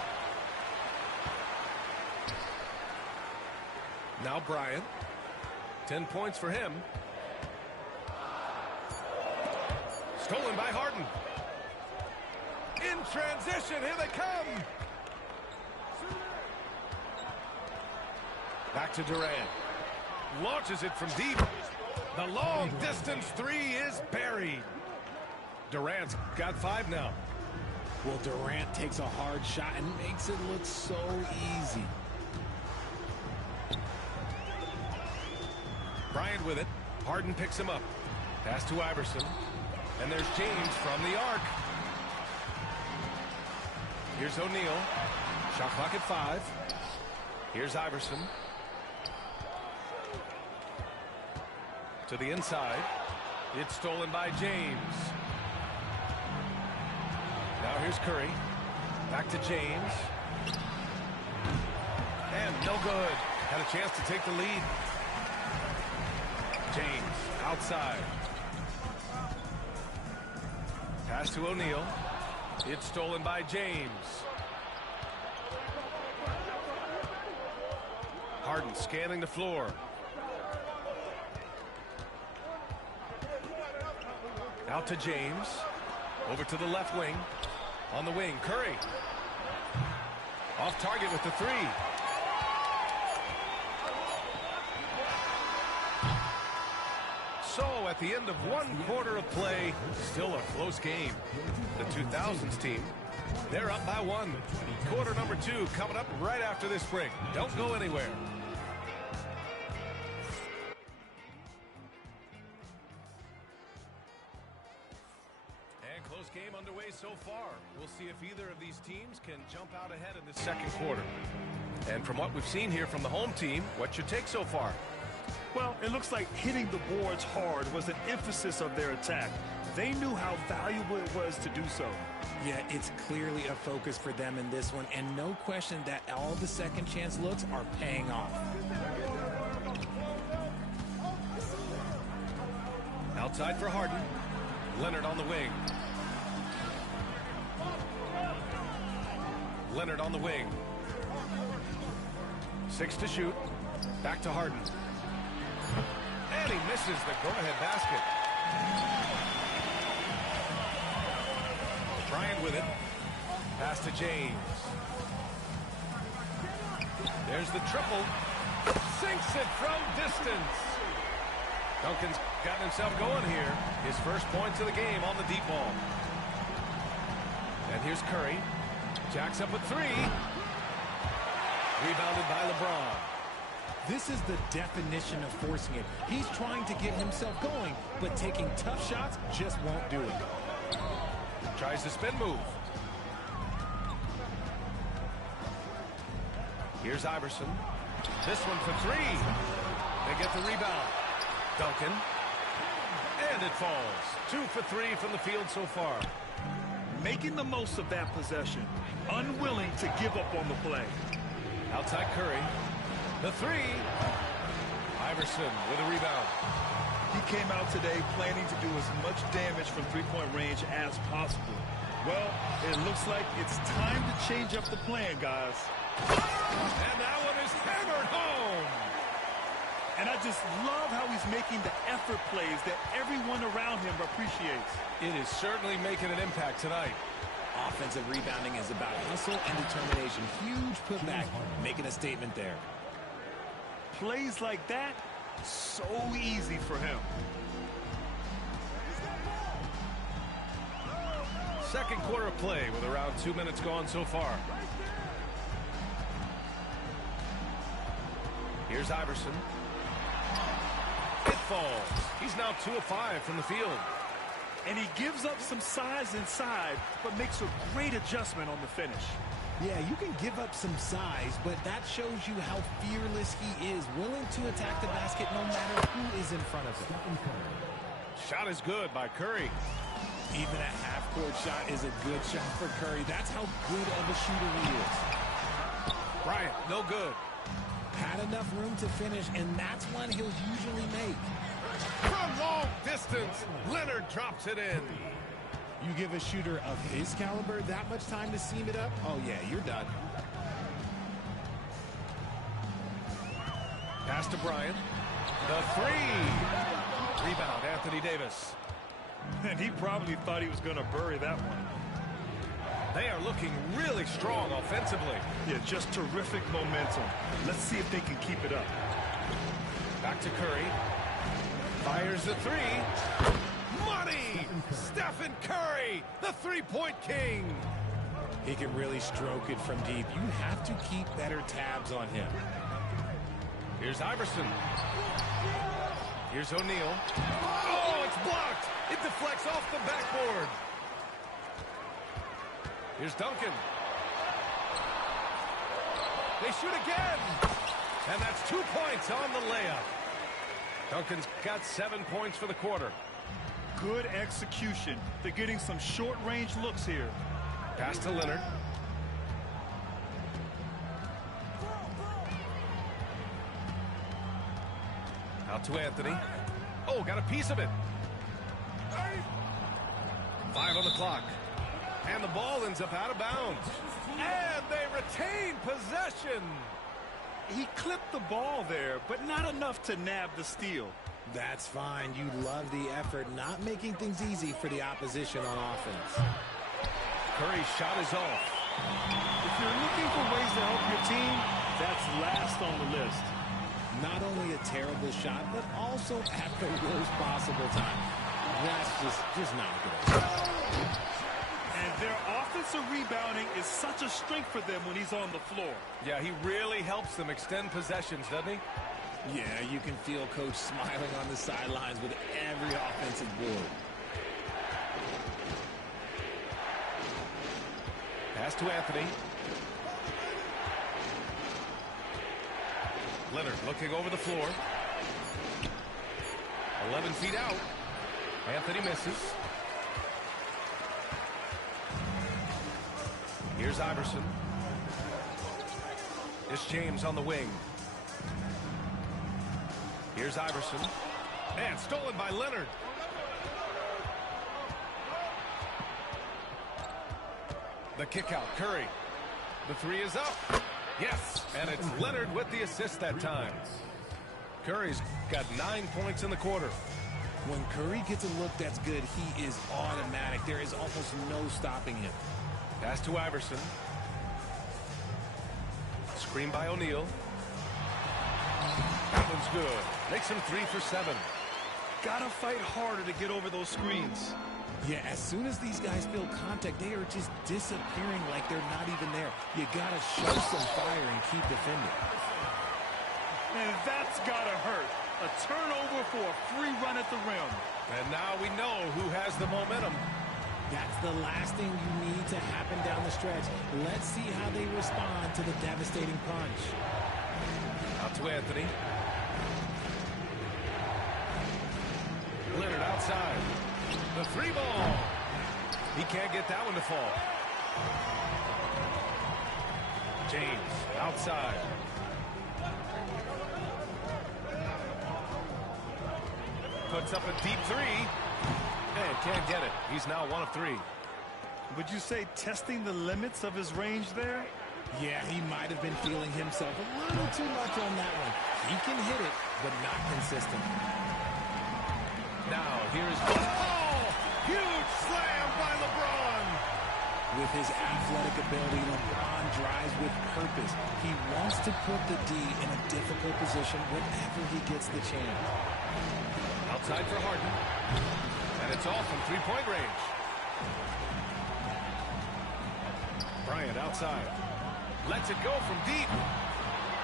Now Bryant. 10 points for him. Stolen by Harden. In transition, here they come. Back to Durant. Launches it from deep. The long distance three is buried. Durant's got 5 now. Well, Durant takes a hard shot and makes it look so easy. Bryant with it. Harden picks him up. Pass to Iverson. And there's James from the arc. Here's O'Neal. Shot clock at 5. Here's Iverson. To the inside. It's stolen by James. Now here's Curry. Back to James. And no good. Had a chance to take the lead. James outside. Pass to O'Neal. It's stolen by James. Harden scanning the floor. Out to James. Over to the left wing. On the wing, Curry. Off target with the 3. So at the end of 1 quarter of play, still a close game. The 2000s team, they're up by 1. Quarter number 2 coming up right after this break. Don't go anywhere. And close game underway so far. We'll see if either of these teams can jump out ahead in the second quarter. And from what we've seen here from the home team, what's your take so far? Well, it looks like hitting the boards hard was an emphasis of their attack. They knew how valuable it was to do so. Yeah, it's clearly a focus for them in this one, and no question that all the second chance looks are paying off. Outside for Harden. Leonard on the wing. Leonard on the wing. 6 to shoot. Back to Harden. And he misses the go-ahead basket. Bryant with it. Pass to James. There's the triple. Sinks it from distance. Duncan's gotten himself going here. His first points of the game on the deep ball. And here's Curry. Jacks up a three. Rebounded by LeBron. This is the definition of forcing it. He's trying to get himself going, but taking tough shots just won't do it. Tries the spin move. Here's Iverson. This one for three. They get the rebound. Duncan. And it falls. 2 for 3 from the field so far. Making the most of that possession. Unwilling to give up on the play. Outside Curry. The three. Iverson with a rebound. He came out today planning to do as much damage from three-point range as possible. Well, it looks like it's time to change up the plan, guys. And that one is hammered home. And I just love how he's making the effort plays that everyone around him appreciates. It is certainly making an impact tonight. Offensive rebounding is about hustle and determination. Huge putback, making a statement there. Plays like that, so easy for him. Second quarter of play with around 2 minutes gone so far. Here's Iverson. It falls. He's now 2 of 5 from the field. And he gives up some size inside, but makes a great adjustment on the finish. Yeah, you can give up some size, but that shows you how fearless he is, willing to attack the basket no matter who is in front of him. Shot is good by Curry. Even a half-court shot is a good shot for Curry. That's how good of a shooter he is. Bryant, no good. Had enough room to finish, and that's one he'll usually make. From long distance, Leonard drops it in. You give a shooter of his caliber that much time to seam it up, oh yeah, you're done. Pass to Bryant. The three. Rebound, Anthony Davis. And he probably thought he was going to bury that one. They are looking really strong offensively. Yeah, just terrific momentum. Let's see if they can keep it up. Back to Curry. Fires the three. Money! Stephen Curry, the three-point king. He can really stroke it from deep. You have to keep better tabs on him. Here's Iverson. Here's O'Neal. Oh, it's blocked. It deflects off the backboard. Here's Duncan. They shoot again. And that's 2 points on the layup. Duncan's got 7 points for the quarter. Good execution. They're getting some short-range looks here. Pass to Leonard. Out to Anthony. Oh, got a piece of it. 5 on the clock. And the ball ends up out of bounds. And they retain possession. He clipped the ball there, but not enough to nab the steal. That's fine. You love the effort, not making things easy for the opposition on offense. Curry's shot is off. If you're looking for ways to help your team, that's last on the list. Not only a terrible shot, but also at the worst possible time. That's just not good. And their offensive rebounding is such a strength for them when he's on the floor. Yeah, he really helps them extend possessions, doesn't he? Yeah, you can feel Coach smiling on the sidelines with every offensive board. Pass to Anthony. Leonard looking over the floor. 11 feet out. Anthony misses. Here's Iverson. It's James on the wing. Here's Iverson. And stolen by Leonard. The kick out, Curry. The three is up. Yes, and it's Leonard with the assist that time. Curry's got 9 points in the quarter. When Curry gets a look that's good, he is automatic. There is almost no stopping him. Pass to Iverson. Screen by O'Neal. That one's good. Makes him 3 for 7. Gotta fight harder to get over those screens. Yeah, as soon as these guys feel contact, they are just disappearing like they're not even there. You gotta show some fire and keep defending. And that's gotta hurt. A turnover for a free run at the rim. And now we know who has the momentum. That's the last thing you need to happen down the stretch. Let's see how they respond to the devastating punch. Out to Anthony. Leonard outside. The 3 ball. He can't get that one to fall. James outside. Puts up a deep 3. And can't get it. He's now 1 of 3. Would you say testing the limits of his range there? Yeah, he might have been feeling himself a little too much on that one. He can hit it, but not consistent. Now, here's... Oh! Huge slam by LeBron! With his athletic ability, LeBron drives with purpose. He wants to put the D in a difficult position whenever he gets the chance. Outside for Harden. And it's all from 3-point range. Bryant outside. Lets it go from deep.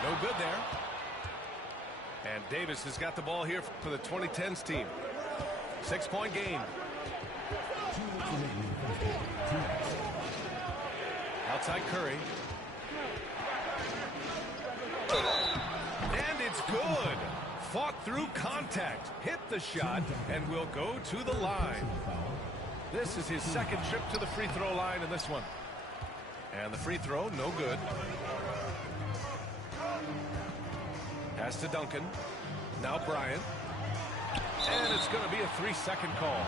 No good there. And Davis has got the ball here for the 2010s team. 6-point game. Outside Curry. And it's good. Fought through contact. Hit the shot and will go to the line. This is his second trip to the free throw line in this one. And the free throw, no good. Pass to Duncan. Now Bryant. And it's going to be a 3-second call.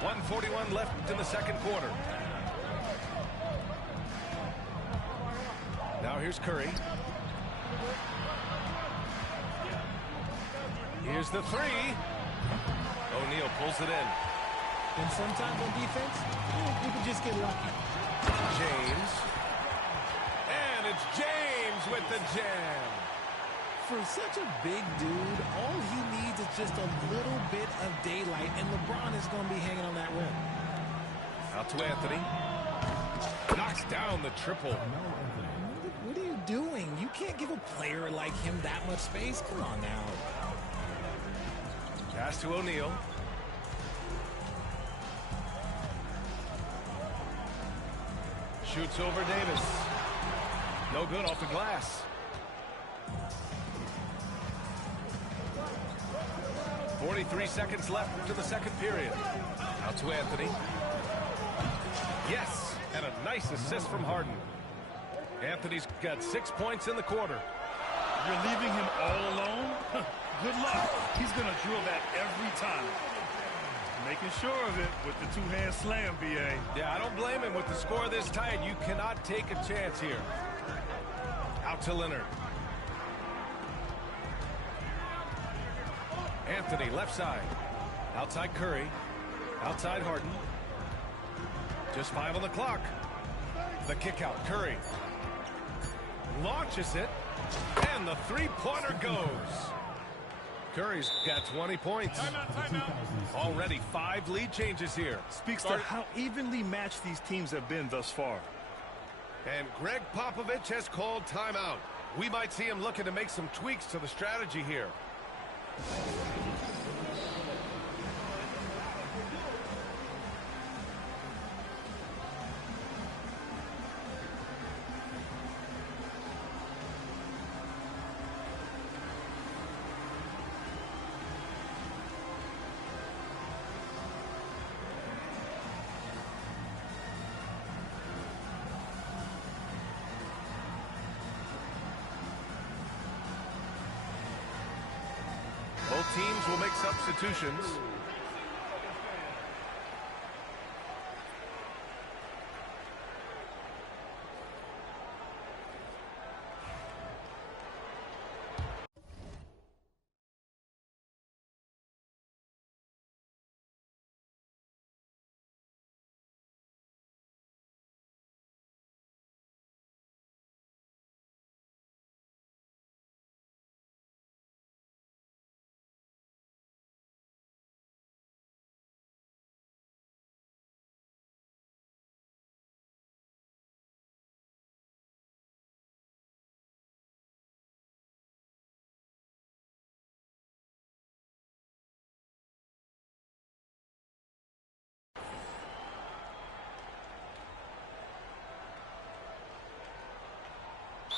.141 left in the second quarter. Now here's Curry. Here's the 3. O'Neal pulls it in. And sometimes on defense, you can just get lucky. James. And it's James with the jam. For such a big dude, all he needs is just a little bit of daylight, and LeBron is going to be hanging on that rim. Out to Anthony. Knocks down the triple. What are you doing? You can't give a player like him that much space. Come on now. Pass to O'Neal. Shoots over Davis. No good off the glass. 43 seconds left to the second period. Out to Anthony. Yes, and a nice assist from Harden. Anthony's got 6 points in the quarter. You're leaving him all alone? Good luck. He's going to drill that every time. Making sure of it with the two-hand slam, B.A. Yeah, I don't blame him. With the score this tight, you cannot take a chance here. Out to Leonard. Anthony, left side. Outside Curry. Outside Harden. Just 5 on the clock. The kick out, Curry. Launches it. And the three-pointer goes. Curry's got 20 points. Timeout. Already 5 lead changes here. Speaks to how evenly matched these teams have been thus far. And Greg Popovich has called timeout. We might see him looking to make some tweaks to the strategy here. Both teams will make substitutions.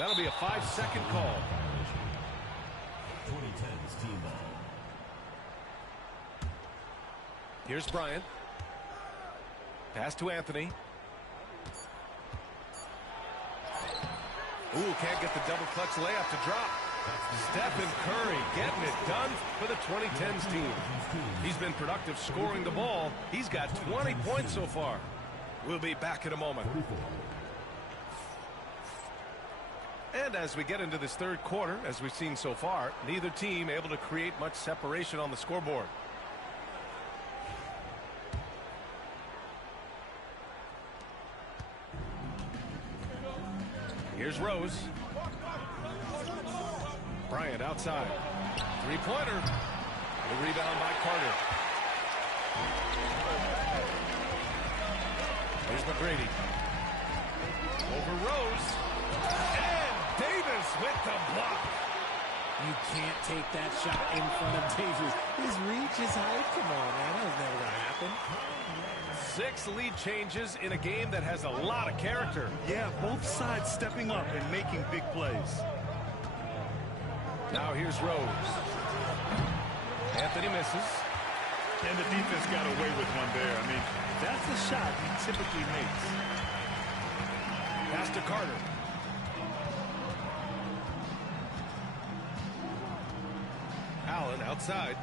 That'll be a 5-second call. 2010's team ball. Here's Bryant. Pass to Anthony. Ooh, can't get the double clutch layup to drop. Stephen Curry getting it done for the 2010s team. He's been productive scoring the ball. He's got 20 points so far. We'll be back in a moment. And as we get into this third quarter, as we've seen so far, neither team able to create much separation on the scoreboard. Here's Rose. Bryant outside. Three-pointer. The rebound by Carter. Here's McGrady. Over Rose. And Davis with the block. You can't take that shot in front of Davis. His reach is high. Come on, man. That was never going to happen. 6 lead changes in a game that has a lot of character. Yeah, both sides stepping up and making big plays. Now here's Rose. Anthony misses. And the defense got away with one there. I mean, that's the shot he typically makes. Pass to Carter. Allen outside.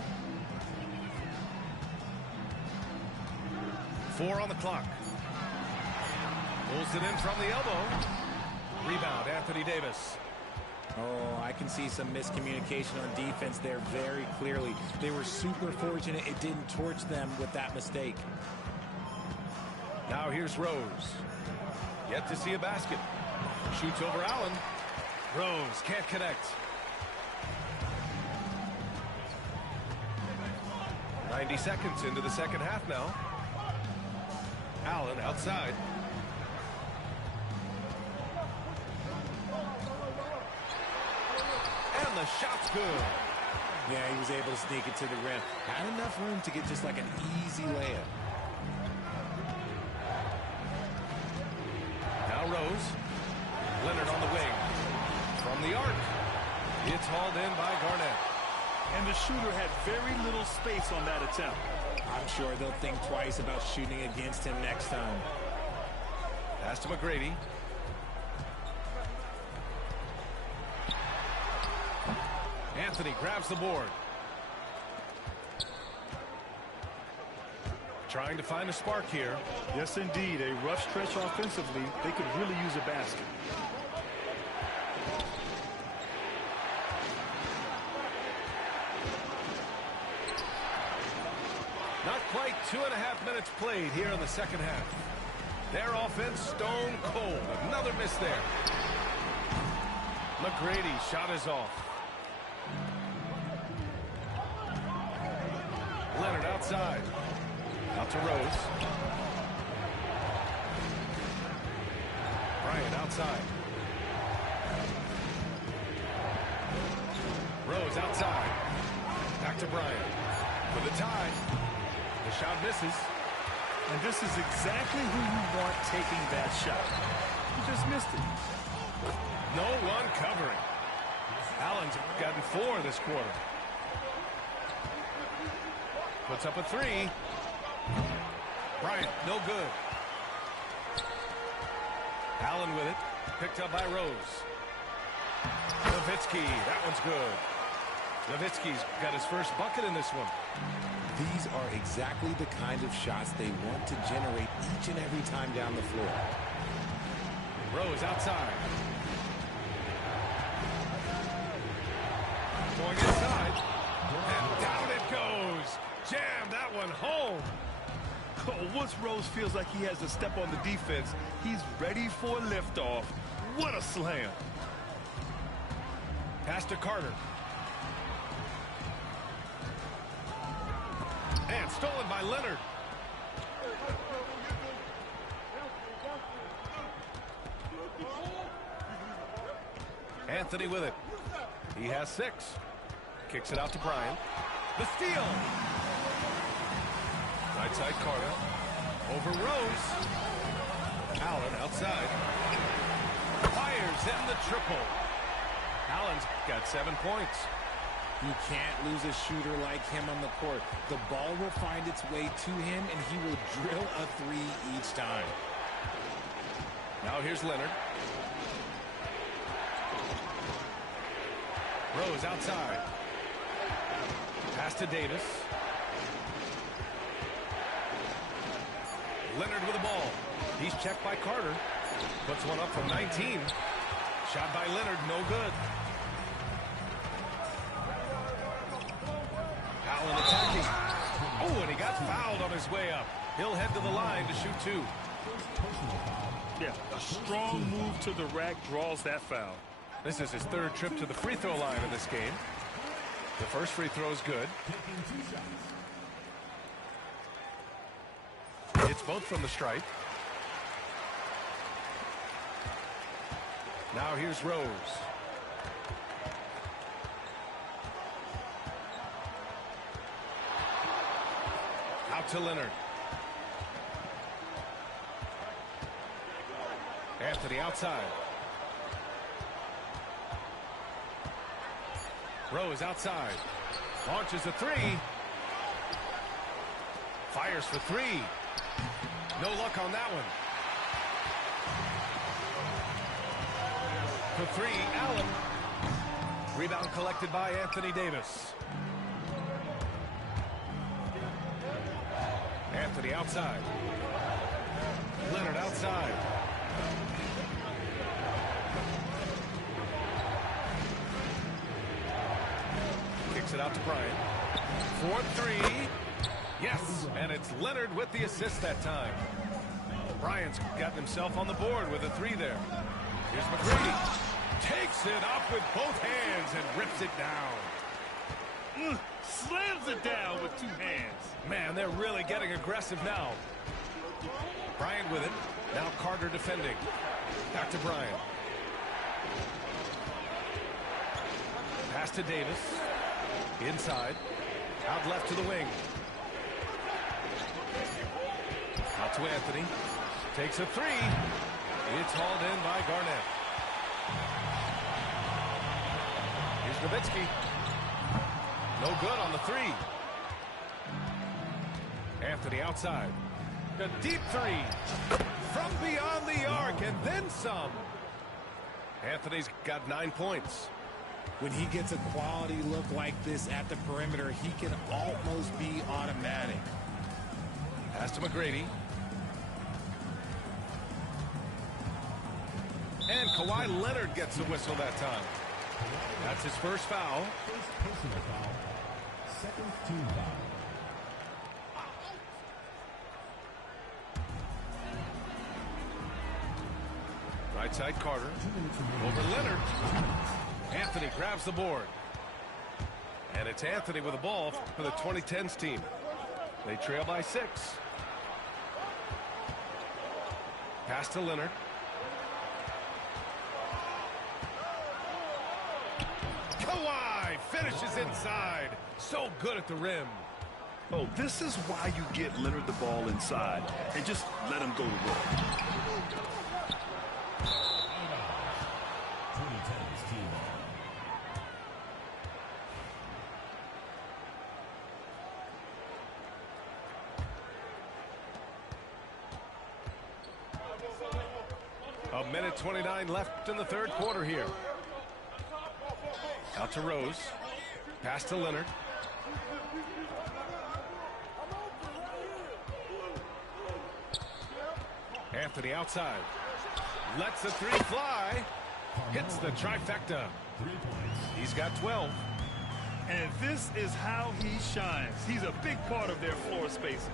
4 on the clock. Pulls it in from the elbow. Rebound, Anthony Davis. Oh, I can see some miscommunication on defense there very clearly. They were super fortunate it didn't torch them with that mistake. Now here's Rose. Yet to see a basket. Shoots over Allen. Rose can't connect. 90 seconds into the second half now. Allen outside. And the shot's good. Yeah, he was able to sneak it to the rim. Had enough room to get just like an easy layup. Now Rose. Leonard on the wing. From the arc. It's hauled in by Garnett. And the shooter had very little space on that attempt. I'm sure they'll think twice about shooting against him next time. Pass to McGrady. Anthony grabs the board. Trying to find a spark here. Yes, indeed. A rough stretch offensively. They could really use a basket. Not quite 2.5 minutes played here in the second half. Their offense stone cold. Another miss there. McGrady shot is off. Leonard outside. Out to Rose. Bryant outside. Rose outside. Back to Bryant. For the tie. The shot misses. And this is exactly who you want taking that shot. He just missed it. No one covering. Allen's gotten 4 this quarter. Puts up a 3. Bryant, no good. Allen with it. Picked up by Rose. Nowitzki, that one's good. Nowitzki's got his first bucket in this one. These are exactly the kind of shots they want to generate each and every time down the floor. Rose outside. Going inside. And down it goes. Jam that one home. Oh, once Rose feels like he has to step on the defense, he's ready for a liftoff. What a slam. Pass to Carter. And stolen by Leonard. Anthony with it. He has 6. Kicks it out to Bryant. The steal. Right side Carter. Over Rose. Allen outside. Fires gives them the triple. Allen's got 7 points. You can't lose a shooter like him on the court. The ball will find its way to him, and he will drill a three each time. Now here's Leonard. Rose outside. Pass to Davis. Leonard with the ball. He's checked by Carter. Puts one up from 19. Shot by Leonard, no good. Allen attacking. Oh, and he got fouled on his way up. He'll head to the line to shoot two. Yeah, a strong move to the rack draws that foul. This is his third trip to the free throw line in this game. The first free throw is good. It's both from the stripe. Now here's Rose. Out to Leonard. Anthony outside. Rose outside. Launches a three. Fires for three. No luck on that one. For three, Allen. Rebound collected by Anthony Davis. Anthony outside. Leonard outside. Kicks it out to Bryant. 4-3. Yes, and it's Leonard with the assist that time. Bryant's gotten himself on the board with a three there. Here's McGrady. Takes it up with both hands and rips it down. Slams it down with two hands. Man, they're really getting aggressive now. Bryant with it. Now Carter defending. Back to Bryant. Pass to Davis. Inside. Out left to the wing. Out to Anthony. Takes a three. It's hauled in by Garnett. Here's Nowitzki. No good on the three. Anthony outside. A deep three. From beyond the arc and then some. Anthony's got 9 points. When he gets a quality look like this at the perimeter, he can almost be automatic. Pass to McGrady. And Kawhi Leonard gets the whistle that time. That's his first foul. First personal foul. Second team foul. Right side Carter. Over Leonard. Anthony grabs the board. And it's Anthony with the ball for the 2010s team. They trail by 6. Pass to Leonard. Kawhi finishes inside. So good at the rim. Oh, this is why you get Leonard the ball inside and just let him go to work. 2010's team. A minute 29 left in the third quarter here. Out to Rose. Pass to Leonard. Anthony outside. Lets the three fly. Hits the trifecta. 3 points. He's got 12. And this is how he shines. He's a big part of their floor spacing.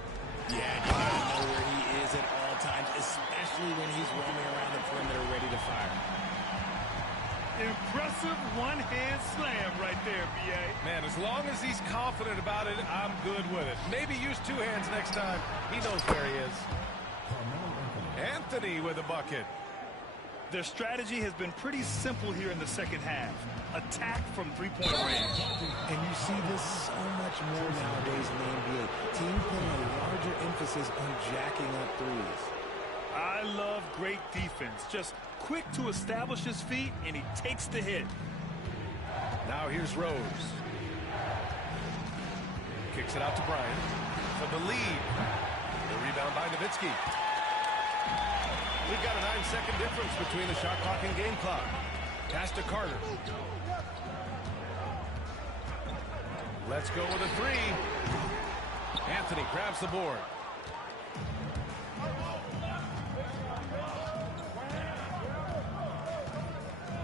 Yeah, you gotta know where he is at all times, especially when he's roaming around the perimeter ready to fire. Impressive one-hand slam right there, B.A. Man, as long as he's confident about it, I'm good with it. Maybe use 2 hands next time. He knows where he is. Anthony with a bucket. Their strategy has been pretty simple here in the second half. Attack from three-point range. And you see this so much more nowadays in the NBA. Teams putting a larger emphasis on jacking up threes. I love great defense. Just quick to establish his feet, and he takes the hit. Now here's Rose. Kicks it out to Bryant for the lead. The rebound by Nowitzki. We've got a 9-second difference between the shot clock and game clock. Pass to Carter. Let's go with a three. Anthony grabs the board.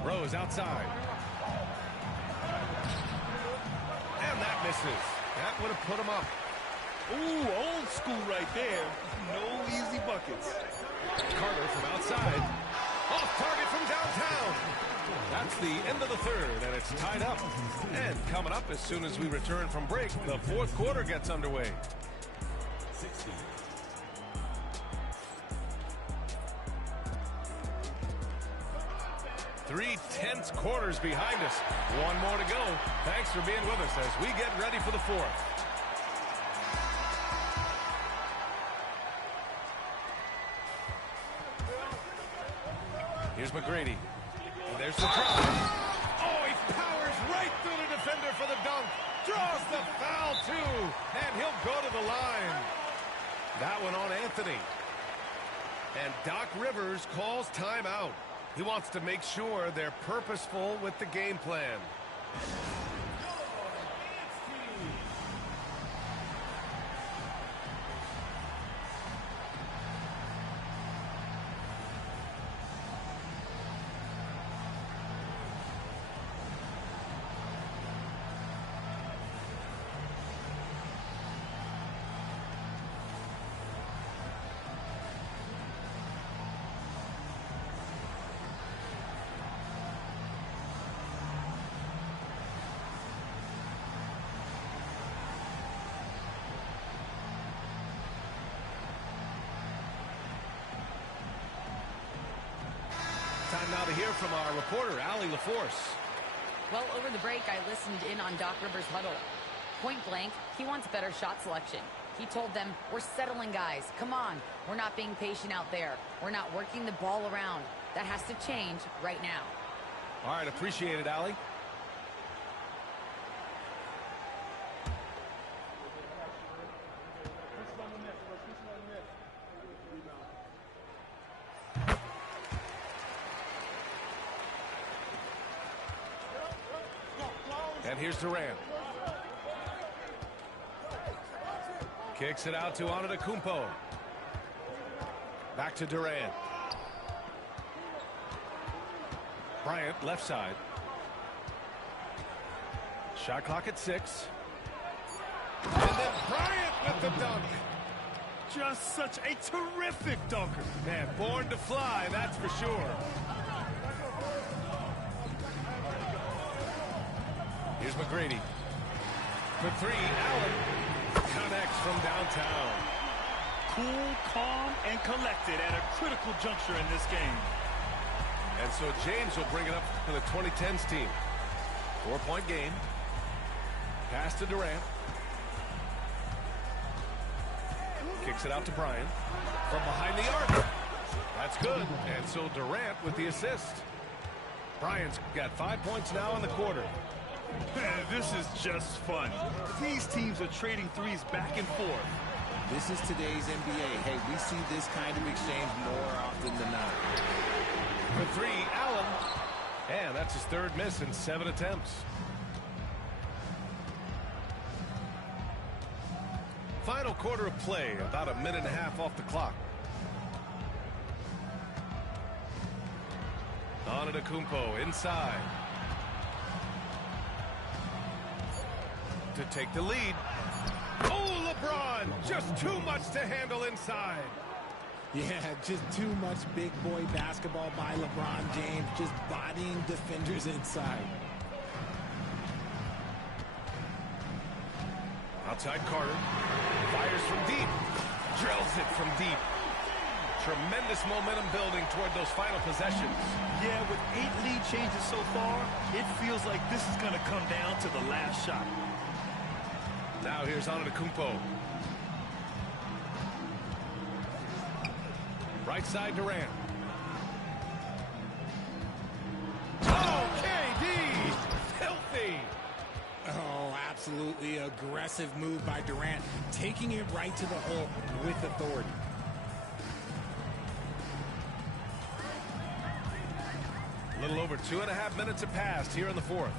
Rose outside. And that misses. That would have put him up. Ooh, old school right there. No easy buckets. Carter from outside. Off target from downtown. That's the end of the third, and it's tied up. And coming up as soon as we return from break, the fourth quarter gets underway. 3 tense quarters behind us. One more to go. Thanks for being with us as we get ready for the fourth. Here's McGrady. And there's the drive. Oh, he powers right through the defender for the dunk. Draws the foul, too. And he'll go to the line. That one on Anthony. And Doc Rivers calls timeout. He wants to make sure they're purposeful with the game plan. Time now to hear from our reporter, Allie LaForce. Well, over the break, I listened in on Doc Rivers' huddle. Point blank, he wants better shot selection. He told them, we're settling, guys. Come on. We're not being patient out there. We're not working the ball around. That has to change right now. All right, appreciate it, Allie. And here's Durant. Kicks it out to Antetokounmpo. Back to Durant. Bryant, left side. Shot clock at 6. And then Bryant with the dunk. Just such a terrific dunker. Man, born to fly, that's for sure. Here's McGrady. For 3, Allen connects from downtown. Cool, calm, and collected at a critical juncture in this game. And so James will bring it up to the 2010s team. 4-point game. Pass to Durant. Kicks it out to Bryant. From behind the arc. That's good. And so Durant with the assist. Bryant's got 5 points now in the quarter. This is just fun. These teams are trading threes back and forth. This is today's NBA. Hey, we see this kind of exchange more often than not. For 3, Allen. And that's his 3rd miss in 7 attempts. Final quarter of play, about a minute and a half off the clock. Antetokounmpo inside. To take the lead. Oh, LeBron! Just too much to handle inside. Yeah, just too much big boy basketball by LeBron James, just bodying defenders inside. Outside Carter. Fires from deep. Drills it from deep. Tremendous momentum building toward those final possessions. Yeah, with 8 lead changes so far, it feels like this is going to come down to the last shot. Now here's Antetokounmpo. Right side Durant. Aggressive move by Durant, taking it right to the hole with authority. A little over 2.5 minutes have passed here in the fourth.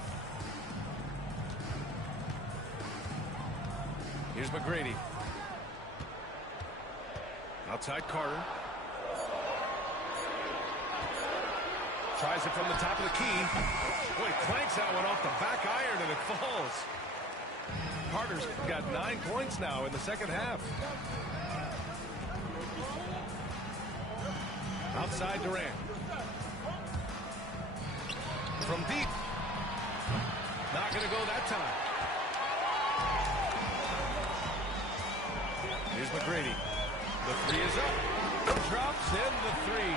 Here's McGrady. Outside Carter. Tries it from the top of the key. Boy, clanks that one off the back iron and it falls. Carter's got 9 points now in the second half. Outside Durant. From deep. Not going to go that time. Here's McGrady. The three is up. Drops in the three.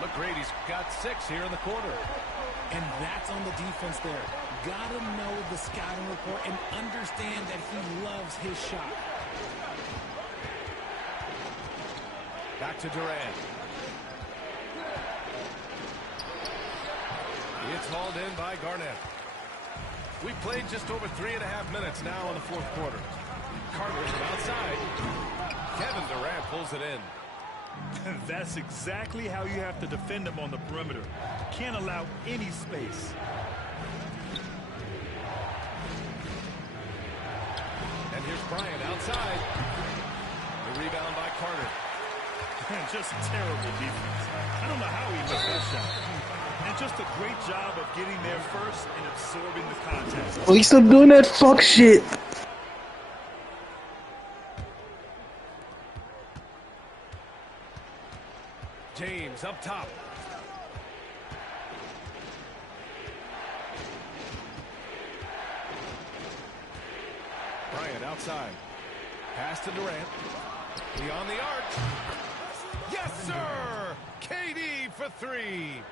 McGrady's got 6 here in the quarter. And that's on the defense there. Gotta know the scouting report and understand that he loves his shot. Back to Durant. It's hauled in by Garnett. We played just over 3.5 minutes now in the fourth quarter. Carter from outside. Kevin Durant pulls it in. That's exactly how you have to defend him on the perimeter. Can't allow any space. And here's Bryant outside. The rebound by Carter. Just terrible defense. I don't know how he missed that shot. And just a great job of getting there first and absorbing the contact. Oh, he's still doing that fuck shit. James up top. Bryant outside. Pass to Durant. Beyond the arc. Yes, sir! KD for 3.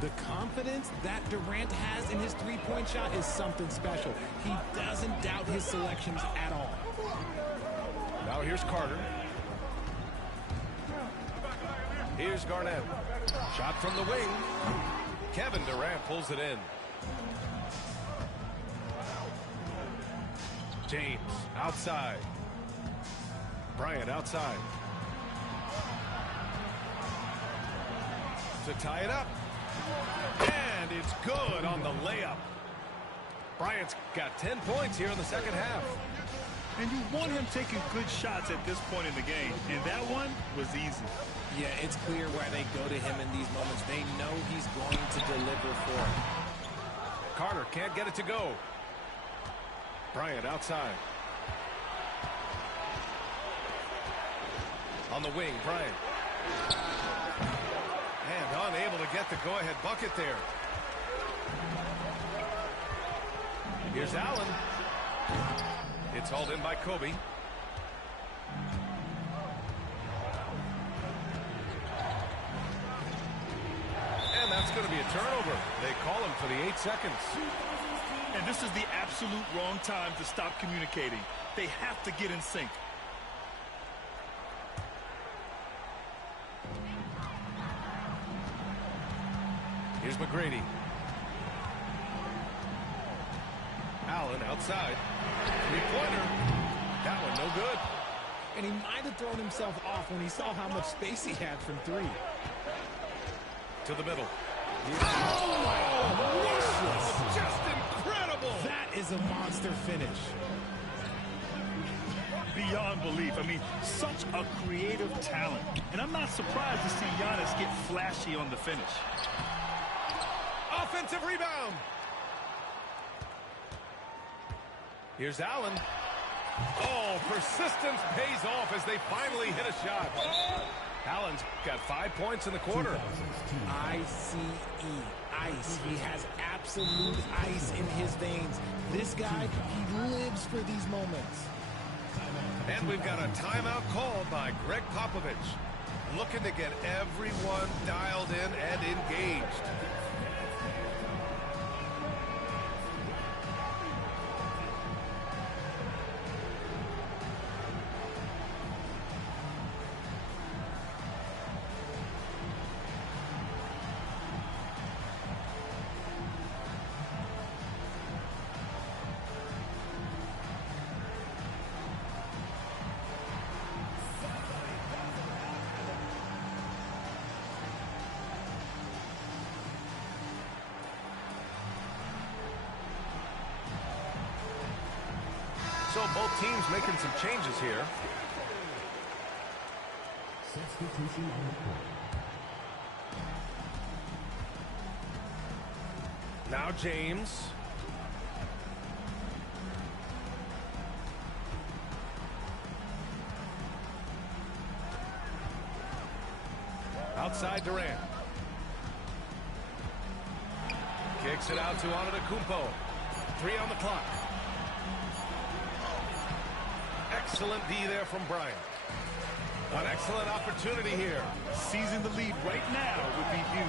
The confidence that Durant has in his three-point shot is something special. He doesn't doubt his selections at all. Now here's Carter. Here's Garnett. Shot from the wing. Kevin Durant pulls it in. James outside. Bryant outside. To tie it up. And it's good on the layup. Bryant's got 10 points here in the second half. And you want him taking good shots at this point in the game. And that one was easy. Yeah, it's clear why they go to him in these moments. They know he's going to deliver for them. Carter can't get it to go. Bryant outside. On the wing, Bryant. And unable to get the go-ahead bucket there. Here's Allen. It's hauled in by Kobe. And that's going to be a turnover. They call him for the 8 seconds. And this is the absolute wrong time to stop communicating. They have to get in sync. Here's McGrady. Allen outside. Three-pointer. That one no good. And he might have thrown himself off when he saw how much space he had from 3. To the middle. Oh, Just incredible. that is a monster finish. Beyond belief. I mean, such a creative talent. And I'm not surprised to see Giannis get flashy on the finish. Offensive rebound. Here's Allen. Oh, persistence pays off as they finally hit a shot. Allen's got 5 points in the quarter. ICE, ice. He has absolute ice in his veins. This guy, he lives for these moments. And we've got a timeout called by Greg Popovich. Looking to get everyone dialed in and engaged. so both teams making some changes here. Substitution on the court. Now James. Outside Durant. Kicks it out to Antetokounmpo. 3 on the clock. Excellent D there from Bryant. An excellent opportunity here. Seizing the lead right now would be huge.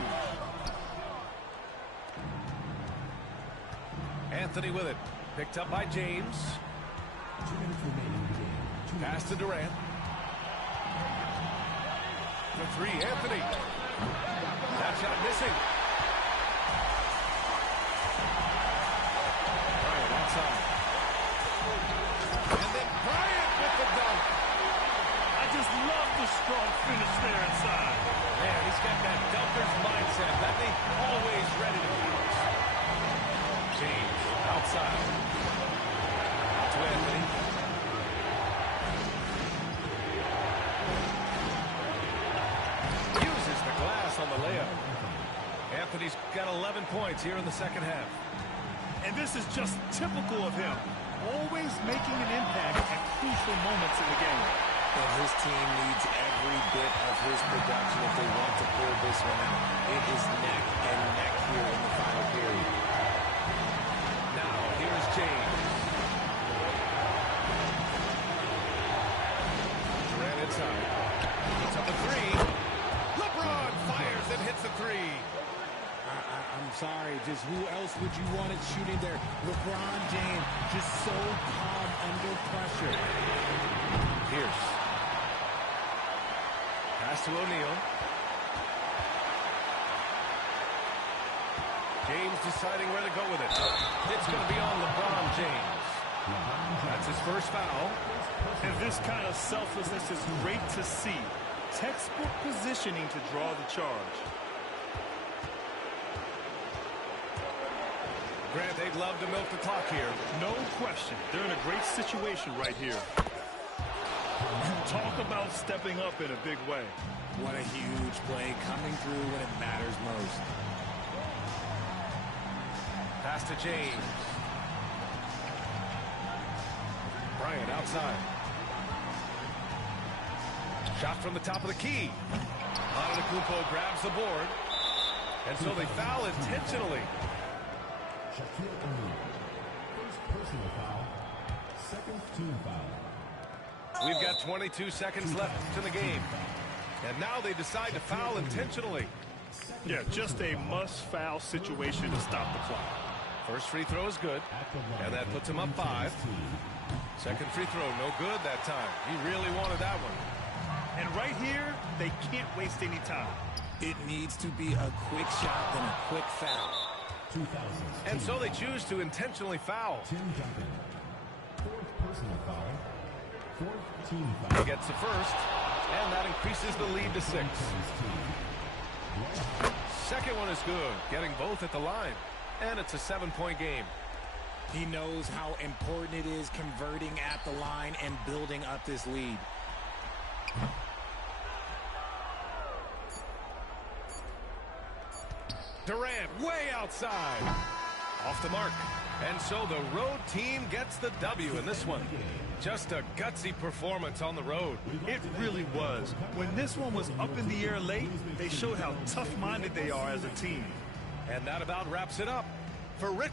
Anthony with it. Picked up by James. 2 minutes remaining in the game. Pass to Durant. The 3, Anthony. That shot missing. Bryant outside. And then Bryant with the dunk. I just love the strong finish there inside. Man, he's got that dunker's mindset, doesn't he? Always ready to pounce. James outside. To Anthony. Uses the glass on the layup. Anthony's got 11 points here in the second half. And this is just typical of him. Always making an impact at crucial moments in the game. And his team needs every bit of his production if they want to pull this one out. It is neck and neck here in the final period. Now, here's James. Durant inside. Puts up a 3. LeBron fires and hits a 3. I'm sorry, just who else would you want it shooting there? LeBron James, just so calm under pressure. Pierce. Pass to O'Neal. James deciding where to go with it. It's going to be on LeBron James. That's his first foul. And this kind of selflessness is great to see. Textbook positioning to draw the charge. Grant, they'd love to milk the clock here. No question. They're in a great situation right here. Talk about stepping up in a big way. What a huge play coming through when it matters most. Pass to James. Bryant outside. Shot from the top of the key. Antetokounmpo grabs the board. And so they foul intentionally. Shaquille O'Neal. First personal foul. Second team foul. We've got 22 seconds left in the game. And now they decide to foul intentionally. Yeah, just a must-foul situation to stop the clock. First free throw is good. And that puts him up 5. Second free throw, no good that time. He really wanted that one. And right here, they can't waste any time. It needs to be a quick shot than a quick foul. 2000. And so they choose to intentionally foul. Tim Duncan. Fourth personal foul. Fourth team foul. He gets the first, and that increases the lead to 6. Second one is good, getting both at the line. And it's a 7-point game. He knows how important it is converting at the line and building up this lead. Durant way outside. Off the mark. And so the road team gets the W in this one. Just a gutsy performance on the road. It really was. When this one was up in the air late, they showed how tough-minded they are as a team. And that about wraps it up. For Rich.